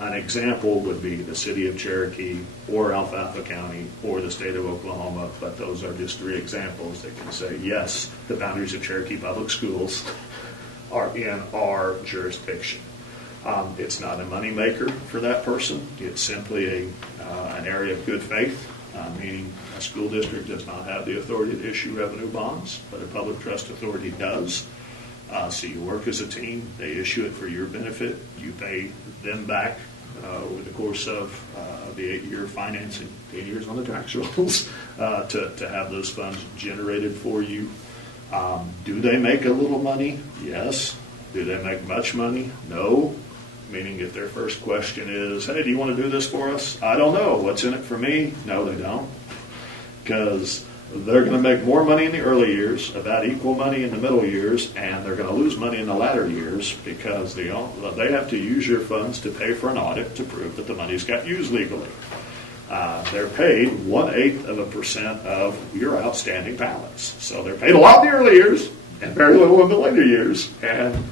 An example would be the city of Cherokee or Alfalfa County or the state of Oklahoma, but those are just 3 examples that can say, yes, the boundaries of Cherokee Public Schools are in our jurisdiction. It's not a moneymaker for that person. It's simply an area of good faith, meaning a school district does not have the authority to issue revenue bonds, but a public trust authority does. So you work as a team. They issue it for your benefit. You pay them back over the course of the 8-year financing, 8 years on the tax rolls, to have those funds generated for you. Do they make a little money? Yes. Do they make much money? No. Meaning if their first question is, hey, do you want to do this for us? I don't know. What's in it for me? No, they don't. Because they're going to make more money in the early years, about equal money in the middle years, and they're going to lose money in the latter years because they have to use your funds to pay for an audit to prove that the money's got used legally. They're paid 1/8% of your outstanding balance. So they're paid a lot in the early years and very little in the later years. And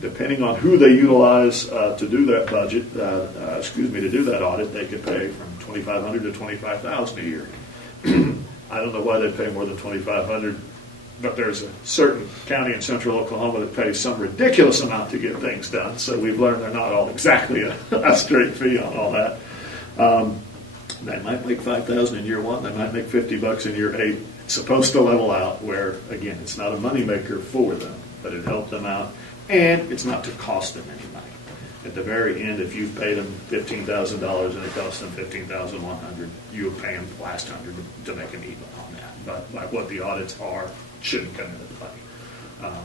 depending on who they utilize to do that budget, to do that audit, they could pay from $2,500 to $25,000 a year. I don't know why they pay more than $2,500, but there's a certain county in central Oklahoma that pays some ridiculous amount to get things done. So we've learned they're not all exactly a straight fee on all that. They might make $5,000 in year 1. They might make $50 in year 8. It's supposed to level out where, again, it's not a moneymaker for them, but it helped them out. And it's not to cost them any money. At the very end, if you've paid them $15,000 and it costs them $15,100, you will pay them the last $100 to make an even on that. But like what the audits are, shouldn't come into play.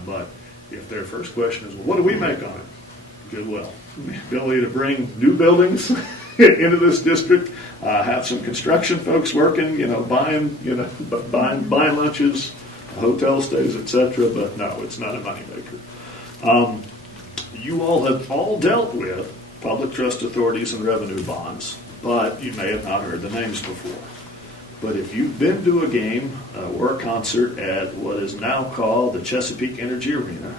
But if their first question is, well, what do we make on it? Goodwill. The ability to bring new buildings into this district, have some construction folks working, buying lunches, hotel stays, etc. But no, it's not a moneymaker. You all have all dealt with public trust authorities and revenue bonds, but you may have not heard the names before. But if you've been to a game or a concert at what is now called the Chesapeake Energy Arena,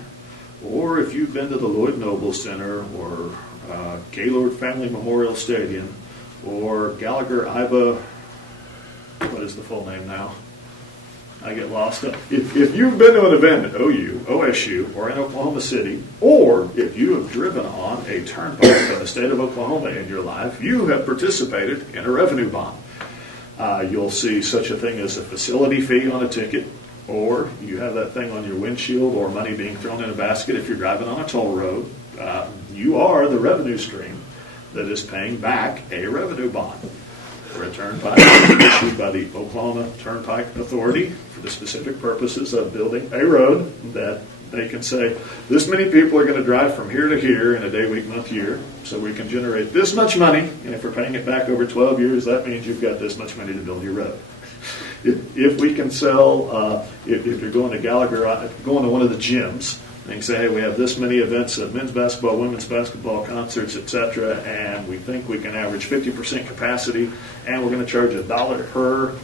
or if you've been to the Lloyd Noble Center or Gaylord Family Memorial Stadium or Gallagher Iba, what is the full name now? I get lost. If you've been to an event at OU, OSU, or in Oklahoma City, or if you have driven on a turnpike in the state of Oklahoma in your life, you have participated in a revenue bond. You'll see such a thing as a facility fee on a ticket, or you have that thing on your windshield, or money being thrown in a basket if you're driving on a toll road. You are the revenue stream that is paying back a revenue bond for a turnpike issued by the Oklahoma Turnpike Authority for the specific purposes of building a road that they can say, this many people are going to drive from here to here in a day, week, month, year, so we can generate this much money, and if we're paying it back over 12 years, that means you've got this much money to build your road. If we can sell, if you're going to Gallagher, going to one of the gyms, And you say, hey, we have this many events at men's basketball, women's basketball, concerts, etc., and we think we can average 50% capacity, and we're going to charge $1 per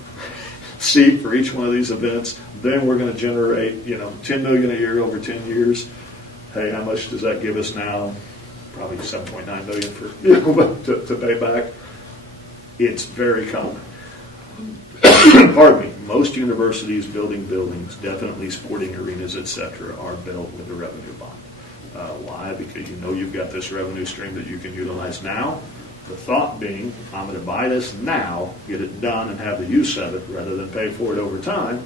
seat for each one of these events. Then we're going to generate, $10 million a year over 10 years. Hey, how much does that give us now? Probably $7.9 million for to pay back. It's very common. Pardon me. Most universities building buildings, definitely sporting arenas, etc., are built with a revenue bond. Why? Because you've got this revenue stream that you can utilize now. The thought being, I'm going to buy this now, get it done, and have the use of it rather than pay for it over time,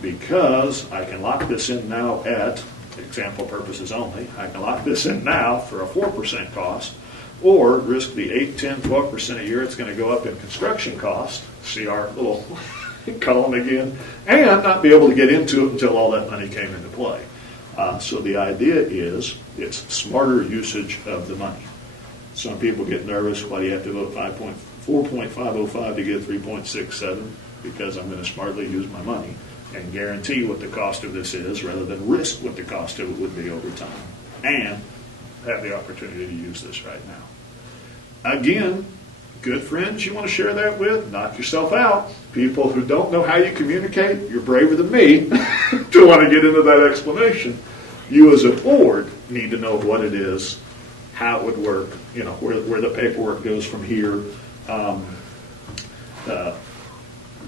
because I can lock this in now at, example purposes only, I can lock this in now for a 4% cost, or risk the 8, 10, 12% a year it's going to go up in construction cost, see our little column again, and not be able to get into it until all that money came into play. So the idea is it's smarter usage of the money. Some people get nervous, why do you have to vote 4.505 to get 3.67? Because I'm going to smartly use my money and guarantee what the cost of this is rather than risk what the cost of it would be over time, and have the opportunity to use this right now. Again, good friends you want to share that with, knock yourself out. People who don't know how you communicate, you're braver than me to want to get into that explanation. You as a board need to know what it is, how it would work, where the paperwork goes from here.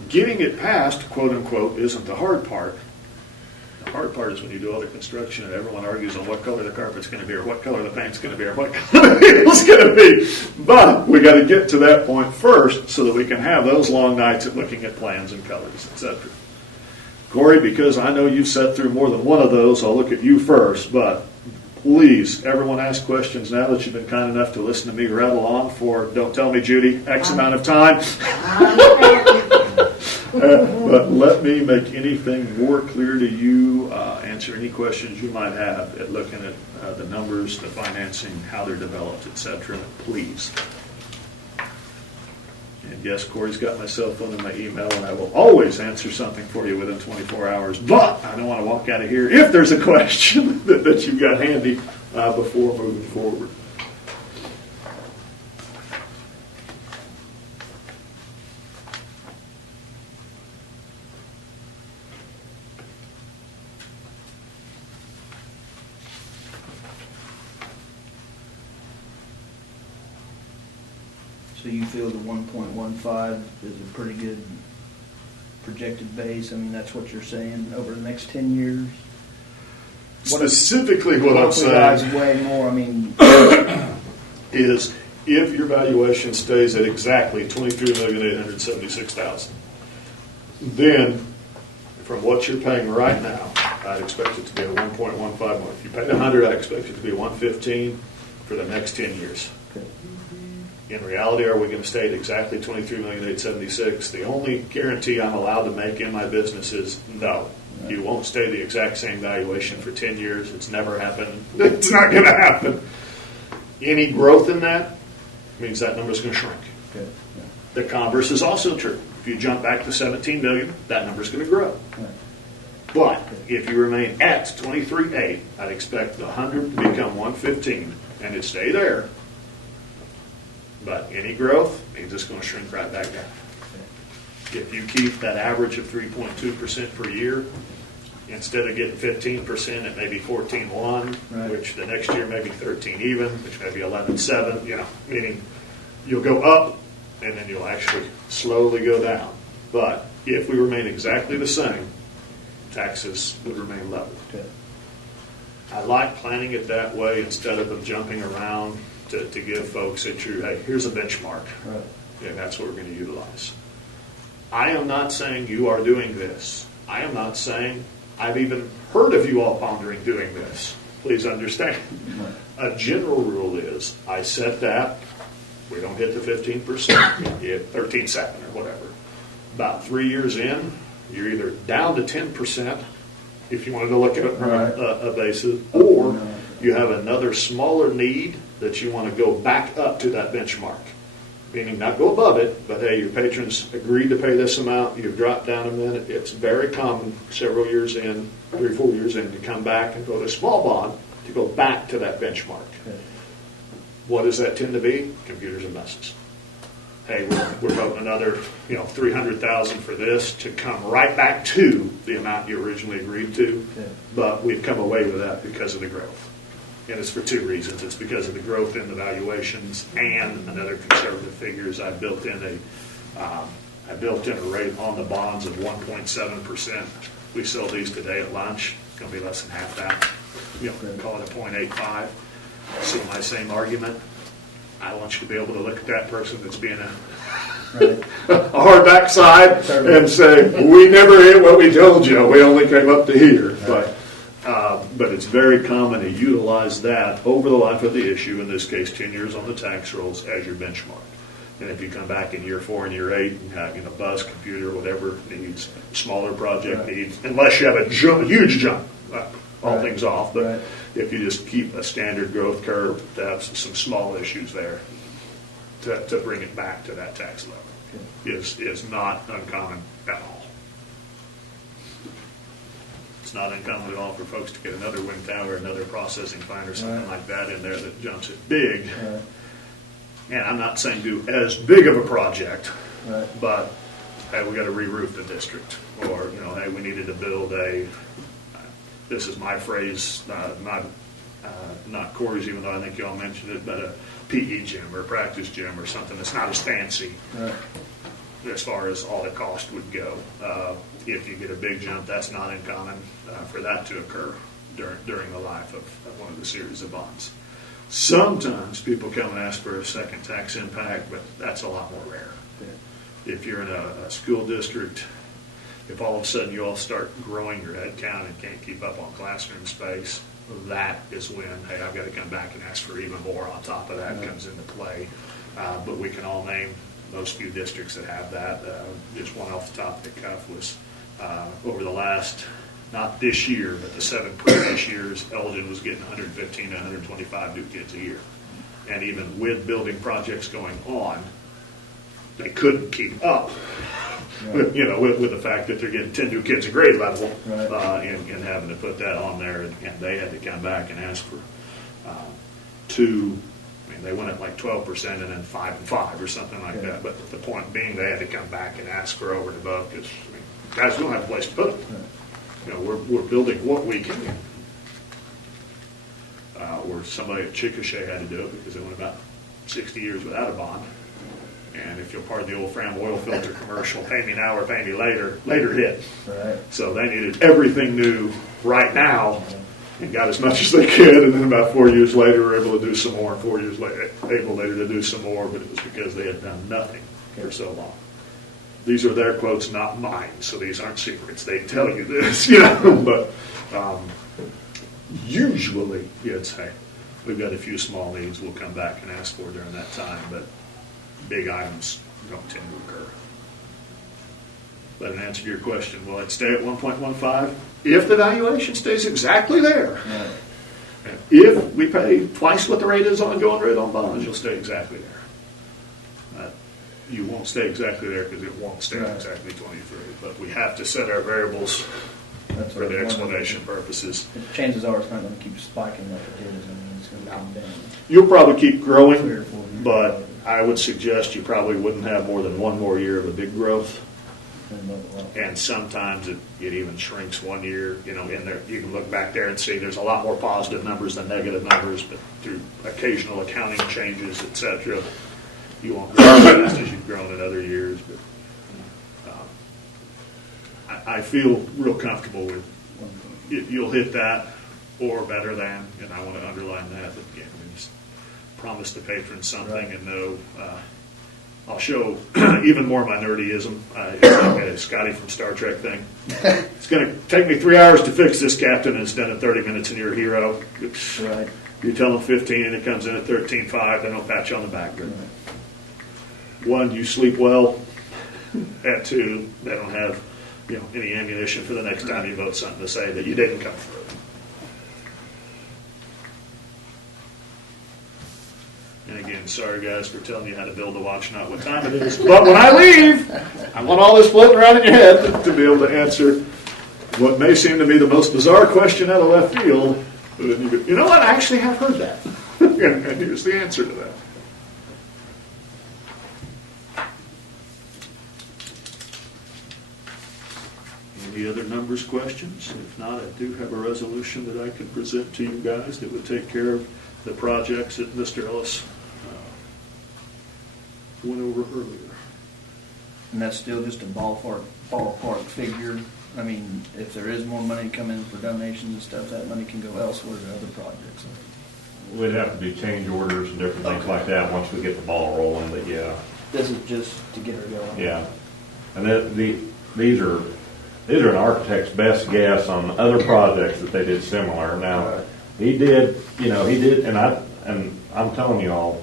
Getting it passed, quote unquote, isn't the hard part. The hard part is when you do all the construction and everyone argues on what color the carpet's going to be, or what color the paint's going to be, or what color the paint's going to be. But we got to get to that point first so that we can have those long nights at looking at plans and colors, etc. Corey, because I know you've sat through more than one of those, I'll look at you first. But please, everyone ask questions now that you've been kind enough to listen to me rattle on for, don't tell me, Judy, X amount of time. But let me make anything more clear to you, answer any questions you might have at looking at the numbers, the financing, how they're developed, etc. Please. And yes, Corey's got my cell phone and my email, and I will always answer something for you within 24 hours. But I don't want to walk out of here if there's a question that you've got handy before moving forward. So you feel the 1.15 is a pretty good projected base? I mean, that's what you're saying over the next 10 years? Specifically what I'm saying way more, I mean, is if your valuation stays at exactly $23,876,000, then from what you're paying right now, I'd expect it to be a 1.15 million. If you paid 100, I expect it to be 115 for the next 10 years. okay. In reality, are we going to stay at exactly $23,876,000? The only guarantee I'm allowed to make in my business is no. Right. You won't stay the exact same valuation for 10 years. It's never happened. It's not going to happen. Any growth in that means that number's going to shrink. Okay. Yeah. The converse is also true. If you jump back to 17 million, that number's going to grow. Right. But if you remain at 23.8, I'd expect the 100 to become 115 and it stay there. But any growth means it's going to shrink right back down. If you keep that average of 3.2% per year, instead of getting 15%, it may be 14.1, right. Which the next year may be 13 even, which may be 11.7. Meaning you'll go up and then you'll actually slowly go down. But if we remain exactly the same, taxes would remain level. Okay. I like planning it that way instead of them jumping around to give folks a true, hey, here's a benchmark. Right. And that's what we're going to utilize. I am not saying you are doing this. I am not saying I've even heard of you all pondering doing this. Please understand. Right. A general rule is I set that, we don't hit the 15%, we hit 13.7 or whatever. About 3 years in, you're either down to 10%, if you wanted to look at it from a basis, or you have another smaller need that you want to go back up to that benchmark. meaning not go above it, but hey, your patrons agreed to pay this amount, you've dropped down a minute. It's very common several years in, 3 or 4 years in, to come back and vote a small bond to go back to that benchmark. What does that tend to be? Computers and buses. Hey, we're voting another, $300,000 for this to come right back to the amount you originally agreed to, but we've come away with that because of the growth. And it's for 2 reasons. It's because of the growth in the valuations and another conservative figures. I built in a rate on the bonds of 1.7%. We sell these today at lunch. It's going to be less than half that. Call it a 0.85. See my same argument. I want you to be able to look at that person that's being a hard backside and say, we never hit what we told you. We only came up to here. But it's very common to utilize that over the life of the issue, in this case 10 years on the tax rolls, as your benchmark. And if you come back in year 4 and year 8 and have bus, computer, whatever needs, smaller project needs, unless you have a huge jump, all things off, but if you just keep a standard growth curve, that's some small issues there to bring it back to that tax level is not uncommon at all. It's not uncommon at all for folks to get another wind tower, another processing plant or something like that in there that jumps it big. And I'm not saying do as big of a project, but hey, we got to re-roof the district, or hey, we needed to build this is my phrase, not Corey's, even though I think y'all mentioned it, but a PE gym or a practice gym or something that's not as fancy as far as all the cost would go. If you get a big jump, that's not uncommon for that to occur during the life of one of the series of bonds. Sometimes people come and ask for a second tax impact, but that's a lot more rare. If you're in a school district, if all of a sudden you all start growing your head count and can't keep up on classroom space, that is when, hey, I've got to come back and ask for even more on top of that comes into play. But we can all name those few districts that have that. Just one off the top of the cuff was over the last, not this year, but the 7 previous years, Elgin was getting 115 to 125 new kids a year. And even with building projects going on, they couldn't keep up. With the fact that they're getting 10 new kids a grade level and having to put that on there, and they had to come back and ask for 2. I mean, they went up like 12% and then 5 and 5 or something like that. But the point being, they had to come back and ask for over and above because guys don't have a place to put them. We're building what we can. Or somebody at Chickasha had to do it because they went about 60 years without a bond. And if you're part of the old Fram oil filter commercial, pay me now or pay me later hit. So they needed everything new right now and got as much as they could. And then about 4 years later, were able to do some more. And 4 years later, able later to do some more, but it was because they had done nothing for so long. These are their quotes, not mine, so these aren't secrets. They tell you this, But usually, it's, hey, we've got a few small needs we'll come back and ask for during that time, but big items don't tend to occur. But in answer to your question, will it stay at 1.15? If the valuation stays exactly there. And if we pay twice what the rate is on going rate on bonds, you'll stay exactly there. You won't stay exactly there because it won't stay exactly 23. But we have to set our variables for the explanation purposes. Chances are it's not going to keep spiking like it is. It's going to come down. You'll probably keep growing, but I would suggest you probably wouldn't have more than 1 more year of a big growth. And sometimes it even shrinks 1 year. In there you can look back there and see there's a lot more positive numbers than negative numbers, but through occasional accounting changes, etc., you won't grow as fast as you've grown in other years. But I feel real comfortable with you'll hit that or better than, and I want to underline that. But again, we just promise the patrons something and know. I'll show even more my nerdyism. It's like a Scotty from Star Trek thing. It's going to take me 3 hours to fix this, Captain, and it's done in 30 minutes, and you're a hero. You tell them 15, and it comes in at 13.5. They don't pat you on the back. Right. 1, you sleep well. At 2, they don't have any ammunition for the next time you vote something to say that you didn't come through. And again, sorry guys for telling you how to build a watch, not what time it is. But when I leave, I want all this floating around in your head to be able to answer what may seem to be the most bizarre question out of left field. But then you go, you know what, I actually have heard that. And here's the answer to that. Any other numbers questions? If not, I do have a resolution that I can present to you guys that would take care of the projects that Mr. Ellis went over earlier. And that's still just a ballpark figure. I mean, if there is more money coming for donations and stuff, that money can go elsewhere to other projects. We'd have to do change orders and different things like that once we get the ball rolling, but yeah. This is just to get her going. Yeah. And these are an architect's best guess on other projects that they did similar. Now, he did, and I'm telling you all,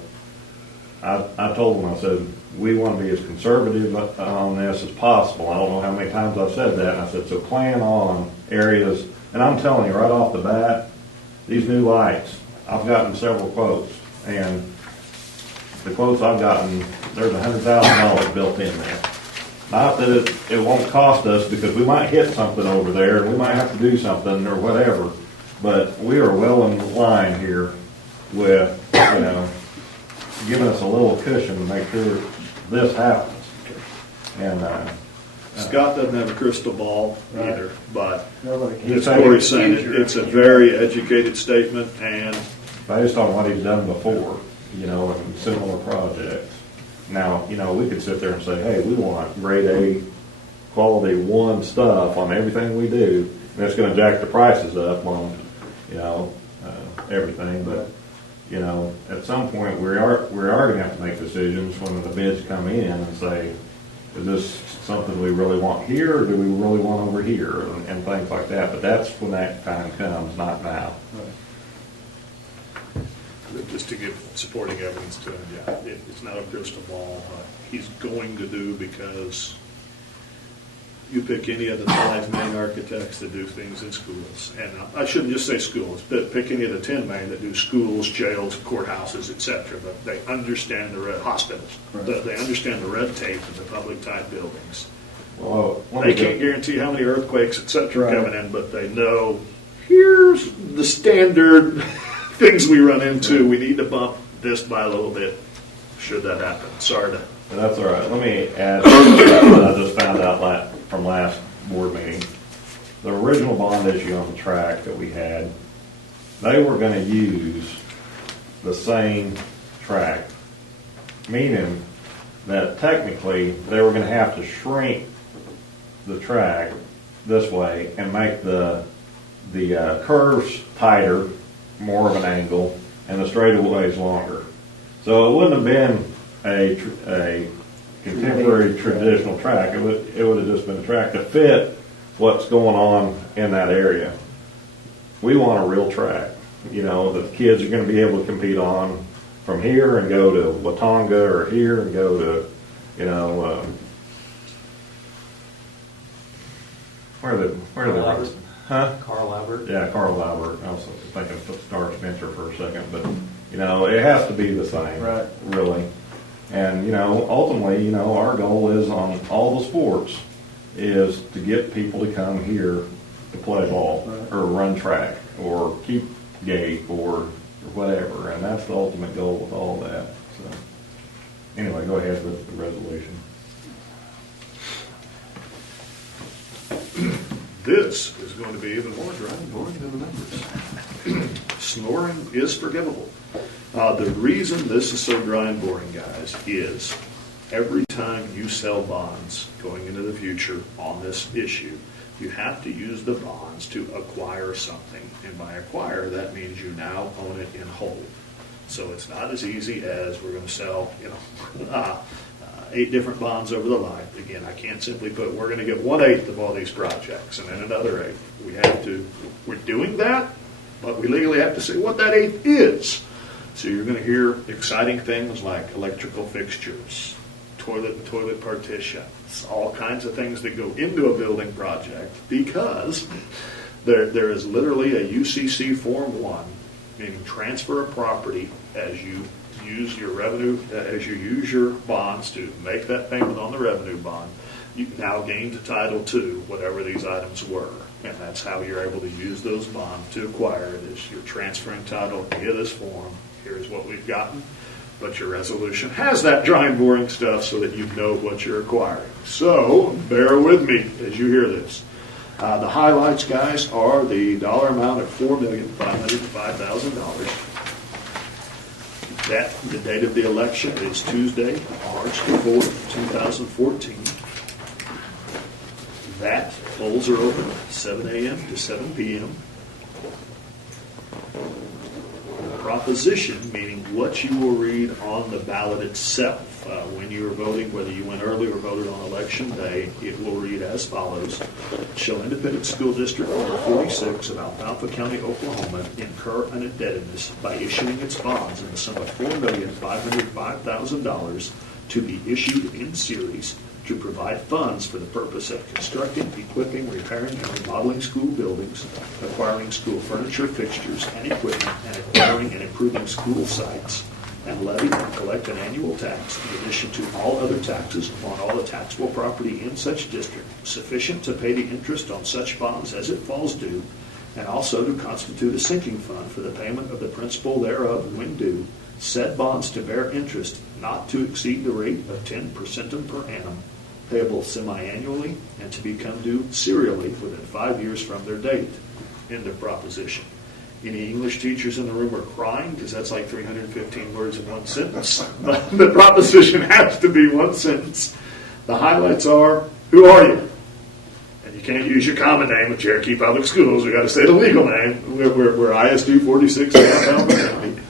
I told him, I said, we want to be as conservative on this as possible. I don't know how many times I've said that. And I said, so plan on areas, and I'm telling you right off the bat, these new lights, I've gotten several quotes, and the quotes I've gotten, there's $100,000 built in there. Not that it won't cost us, because we might hit something over there, and we might have to do something or whatever, but we are well in line here with, giving us a little cushion to make sure this happens. And Scott doesn't have a crystal ball either, but Nobody can. as Corey's saying, it's a very educated statement, and based on what he's done before, in similar projects. Now, we could sit there and say, hey, we want grade A, quality 1 stuff on everything we do, and it's going to jack the prices up on, everything. But, at some point, we are going to have to make decisions when the bids come in and say, is this something we really want here, or do we really want over here, and things like that. But that's when that time comes, not now. just to give supporting evidence to him, yeah, it's not a crystal ball. He's going to do, because you pick any of the 5 main architects that do things in schools, and I shouldn't just say schools, but pick any of the 10 main that do schools, jails, courthouses, etc. But they understand the red hospitals. Right. They understand the red tape of the public type buildings. Well, They can't guarantee how many earthquakes, etc. Right. coming in, but they know here's the standard things we run into. Right. We need to bump this by a little bit should that happen. Sorry to. That's all right. Let me add what I just found out from last board meeting. The original bond issue on the track that we had, they were going to use the same track, meaning that technically they were going to have to shrink the track this way and make the curves tighter, more of an angle, and the straightaways longer. So it wouldn't have been a contemporary traditional track. It would have just been a track to fit what's going on in that area. We want a real track, that the kids are going to be able to compete on from here and go to Watonga, or here and go to, where are they? Albert. Huh? Carl Albert. Yeah, Carl Albert. I was thinking of Star Spencer for a second, but it has to be the same, Right. really. And ultimately, our goal is on all the sports is to get people to come here to play ball, Right. or run track, or keep gate, or whatever. And that's the ultimate goal with all that. So, anyway, go ahead with the resolution. This is going to be even more dry and boring than the numbers. Snoring is forgivable. The reason this is so dry and boring, guys, is every time you sell bonds going into the future on this issue, you have to use the bonds to acquire something. And by acquire, that means you now own it in whole. So it's not as easy as we're going to sell, 8 different bonds over the life. Again, I can't simply put, we're going to get 1/8 of all these projects and then another 1/8. We're doing that, but we legally have to say what that 1/8 is. So you're going to hear exciting things like electrical fixtures, toilet partitions, all kinds of things that go into a building project, because there is literally a UCC Form 1, meaning transfer of property as you use your revenue, as you use your bonds to make that payment on the revenue bond, you now gain title to whatever these items were. And that's how you're able to use those bonds to acquire it, is you're transferring title via this form. Here's what we've gotten. But your resolution has that dry and boring stuff so that you know what you're acquiring. So bear with me as you hear this. The highlights, guys, are the dollar amount of $4,505,000. That the date of the election is Tuesday, March the 4th, 2014. That polls are open 7 a.m. to 7 p.m. Proposition, meaning what you will read on the ballot itself. When you are voting, whether you went early or voted on election day, it will read as follows. Shall Independent School District number 46 of Alfalfa County, Oklahoma incur an indebtedness by issuing its bonds in the sum of $4,505,000 to be issued in series to provide funds for the purpose of constructing, equipping, repairing, and remodeling school buildings, acquiring school furniture, fixtures, and equipment, and acquiring and improving school sites, and levy and collect an annual tax in addition to all other taxes upon all the taxable property in such district, sufficient to pay the interest on such bonds as it falls due, and also to constitute a sinking fund for the payment of the principal thereof when due, said bonds to bear interest not to exceed the rate of 10% per annum, payable semi-annually, and to become due serially within 5 years from their date. End of proposition. Any English teachers in the room are crying because that's like 315 words in one sentence. The proposition has to be one sentence. The highlights are, who are you? And you can't use your common name of Cherokee Public Schools. We've got to say the legal name. We're ISD 46 in Alfalfa County.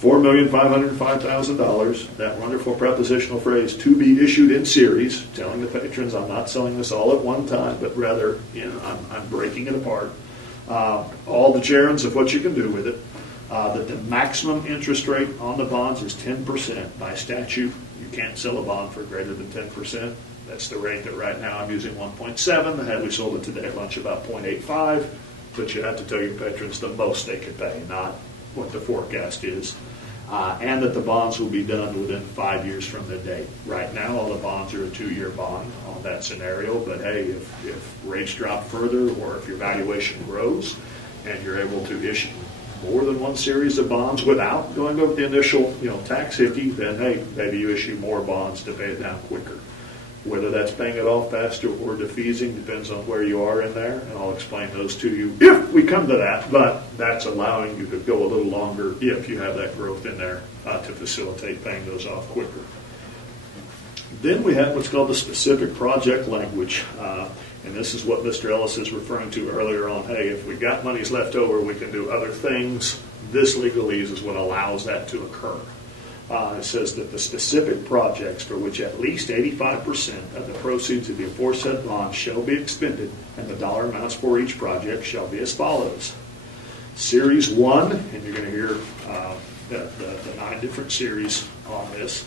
$4,505,000, that wonderful prepositional phrase, to be issued in series, telling the patrons I'm not selling this all at one time, but rather, I'm breaking it apart. All the gerunds of what you can do with it. That the maximum interest rate on the bonds is 10%. By statute, you can't sell a bond for greater than 10%. That's the rate that right now I'm using 1.7. Had we sold it today at lunch, about 0.85. But you have to tell your patrons the most they could pay, not what the forecast is. And that the bonds will be done within 5 years from the date. Right now, all the bonds are a 2-year bond on that scenario, but hey, if rates drop further or if your valuation grows and you're able to issue more than one series of bonds without going over the initial tax hickey, then hey, maybe you issue more bonds to pay it down quicker. Whether that's paying it off faster or defeasing depends on where you are in there, and I'll explain those to you if we come to that, but that's allowing you to go a little longer if you have that growth in there to facilitate paying those off quicker. Then we have what's called the specific project language, and this is what Mr. Ellis is referring to earlier on. Hey, if we got monies left over, we can do other things. This legalese is what allows that to occur. It says that the specific projects for which at least 85% of the proceeds of the aforesaid bond shall be expended, and the dollar amounts for each project shall be as follows. Series 1, and you're going to hear the 9 different series on this.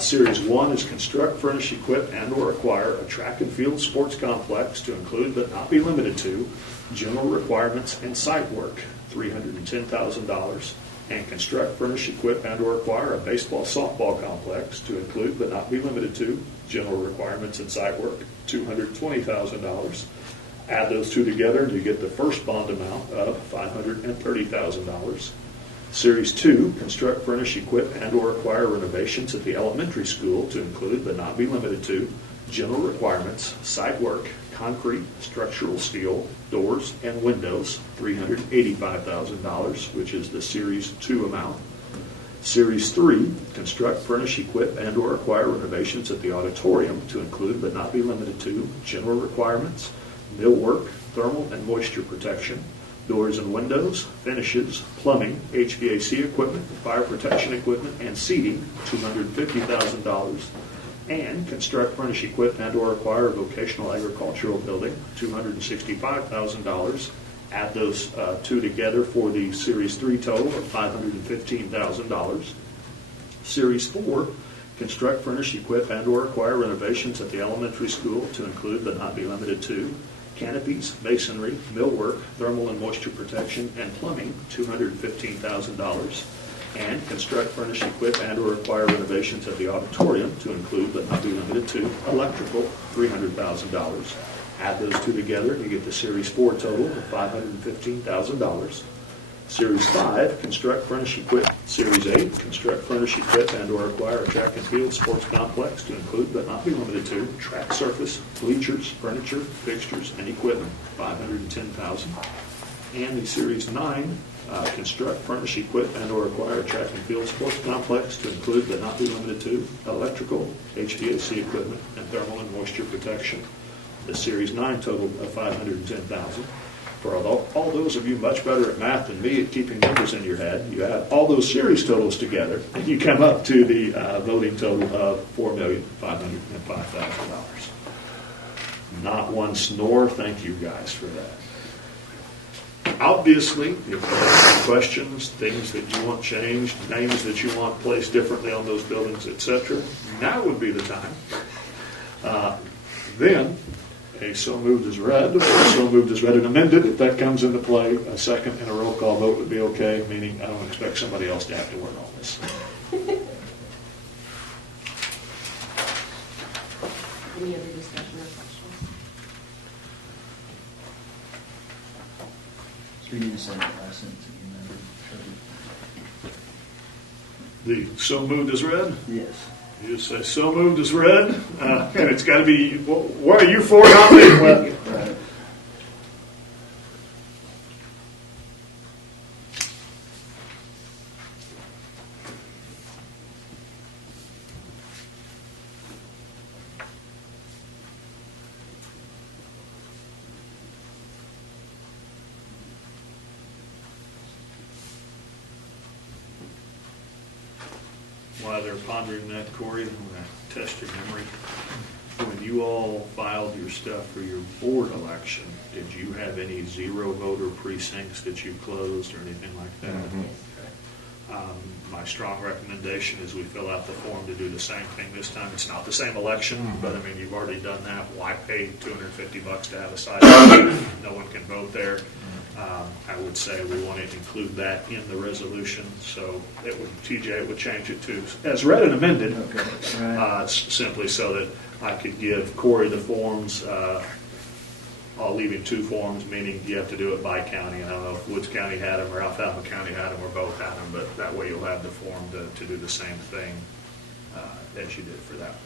Series 1 is construct, furnish, equip, and or acquire a track and field sports complex to include but not be limited to general requirements and site work, $310,000. And construct, furnish, equip, and or acquire a baseball, softball complex to include but not be limited to general requirements and site work, $220,000. Add those two together and you get the first bond amount of $530,000. Series 2, construct, furnish, equip, and or acquire renovations at the elementary school to include but not be limited to general requirements, site work, concrete, structural steel, doors, and windows, $385,000, which is the Series 2 amount. Series 3, construct, furnish, equip, and or acquire renovations at the auditorium to include but not be limited to general requirements, millwork, thermal and moisture protection, doors and windows, finishes, plumbing, HVAC equipment, fire protection equipment, and seating, $250,000. And construct, furnish, equip, and or acquire a vocational agricultural building, $265,000. Add those two together for the Series 3 total of $515,000. Series 4, construct, furnish, equip, and or acquire renovations at the elementary school to include but not be limited to canopies, masonry, millwork, thermal and moisture protection, and plumbing, $215,000. And construct, furnish, equip, and/or require renovations of the auditorium to include, but not be limited to, electrical, $300,000. Add those two together, you get the Series 4 total of $515,000. Series 5, construct, furnish, equip. Series 8, construct, furnish, equip, and/or acquire a track and field sports complex to include, but not be limited to, track surface, bleachers, furniture, fixtures, and equipment, $510,000. And the Series 9, construct, furnish, equip, and/or acquire a track and field sports complex to include, but not be limited to, electrical, HVAC equipment, and thermal and moisture protection. The Series 9 total of $510,000. For all those of you much better at math than me at keeping numbers in your head, you add all those series totals together, and you come up to the voting total of $4,505,000. Not one snore. Thank you guys for that. Obviously, if you have any questions, things that you want changed, names that you want placed differently on those buildings, etc., now would be the time. Then, a so moved as read, or so moved as read and amended, if that comes into play, a second and a roll call vote would be okay, meaning I don't expect somebody else to have to work on this. Any other discussion or questions? So we need to send that last sentence again. The so moved as read? Yes. You just say so moved as read, and it's got to be, what are you for, not me? Well, Right. while they're pondering that, Corey, I'm going to test your memory. When you all filed your stuff for your board election, did you have any zero voter precincts that you closed or anything like that? Mhm. Okay. My strong recommendation is we fill out the form to do the same thing this time. It's not the same election, but I mean, you've already done that. Why pay $250 to have a side election? No one can vote there. I would say we want to include that in the resolution, so it would, TJ would change it to, as read and amended, Okay. Right. simply so that I could give Corey the forms. I'll leave him two forms, meaning you have to do it by county. I don't know if Woods County had them or Alfalfa County had them or both had them, but that way you'll have the form to do the same thing as you did for that one.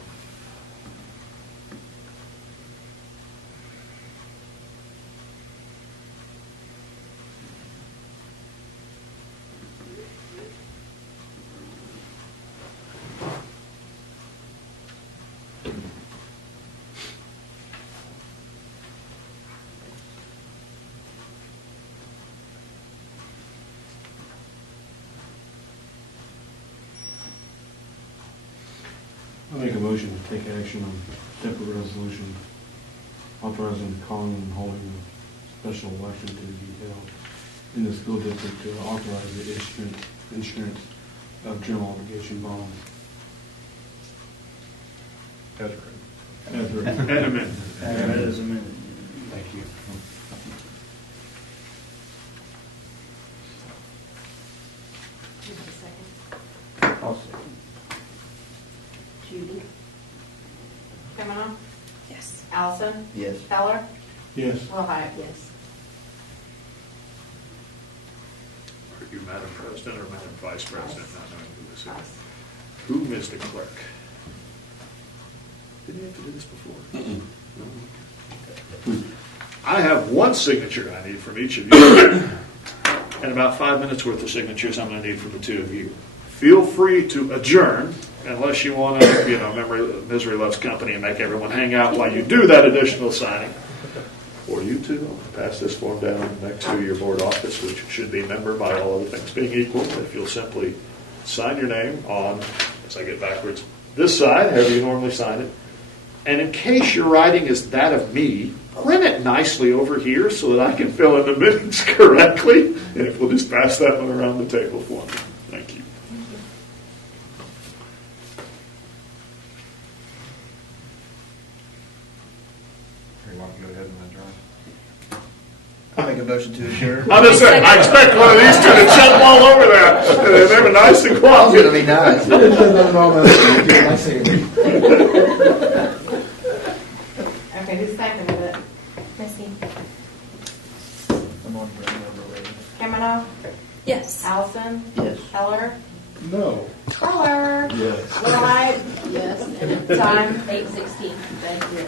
I make a motion to take action on separate resolution authorizing the calling and holding a special election to be held in the school district to authorize the issuance of general obligation bonds. That's right. As written. And amended. As read as amended. Thank you. Do you have a second? I'll second. Judy? Pamela? Yes. Allison? Yes. Heller? Yes. Willhite? Yes. Are you Madam President or Madam Vice President, not knowing who this is? Us. Who is the clerk? Didn't you have to do this before? No? Okay. I have one signature I need from each of you, and about 5 minutes worth of signatures I'm going to need from the two of you. Feel free to adjourn, unless you want to, remember misery loves company and make everyone hang out while you do that additional signing. Or you two, I'm going to pass this form down next to your board office, which should be membered by all other things being equal. If you'll simply sign your name on, as I get backwards, this side, however you normally sign it. And in case your writing is that of me, print it nicely over here so that I can fill in the minutes correctly. And if we'll just pass that one around the table for me. Thank you. You want to go ahead and adjourn? I make a motion to adjourn. I'm just saying, I expect one of these two to jump all over that, and they were nice and That was gonna quiet. be nice. Okay, who seconded it? Missy. I'm on bring number later. Kaminoff? Yes. Allison? Yes. Heller? No. Heller? Yes. White? Yes. Time? 8:16. Thank you.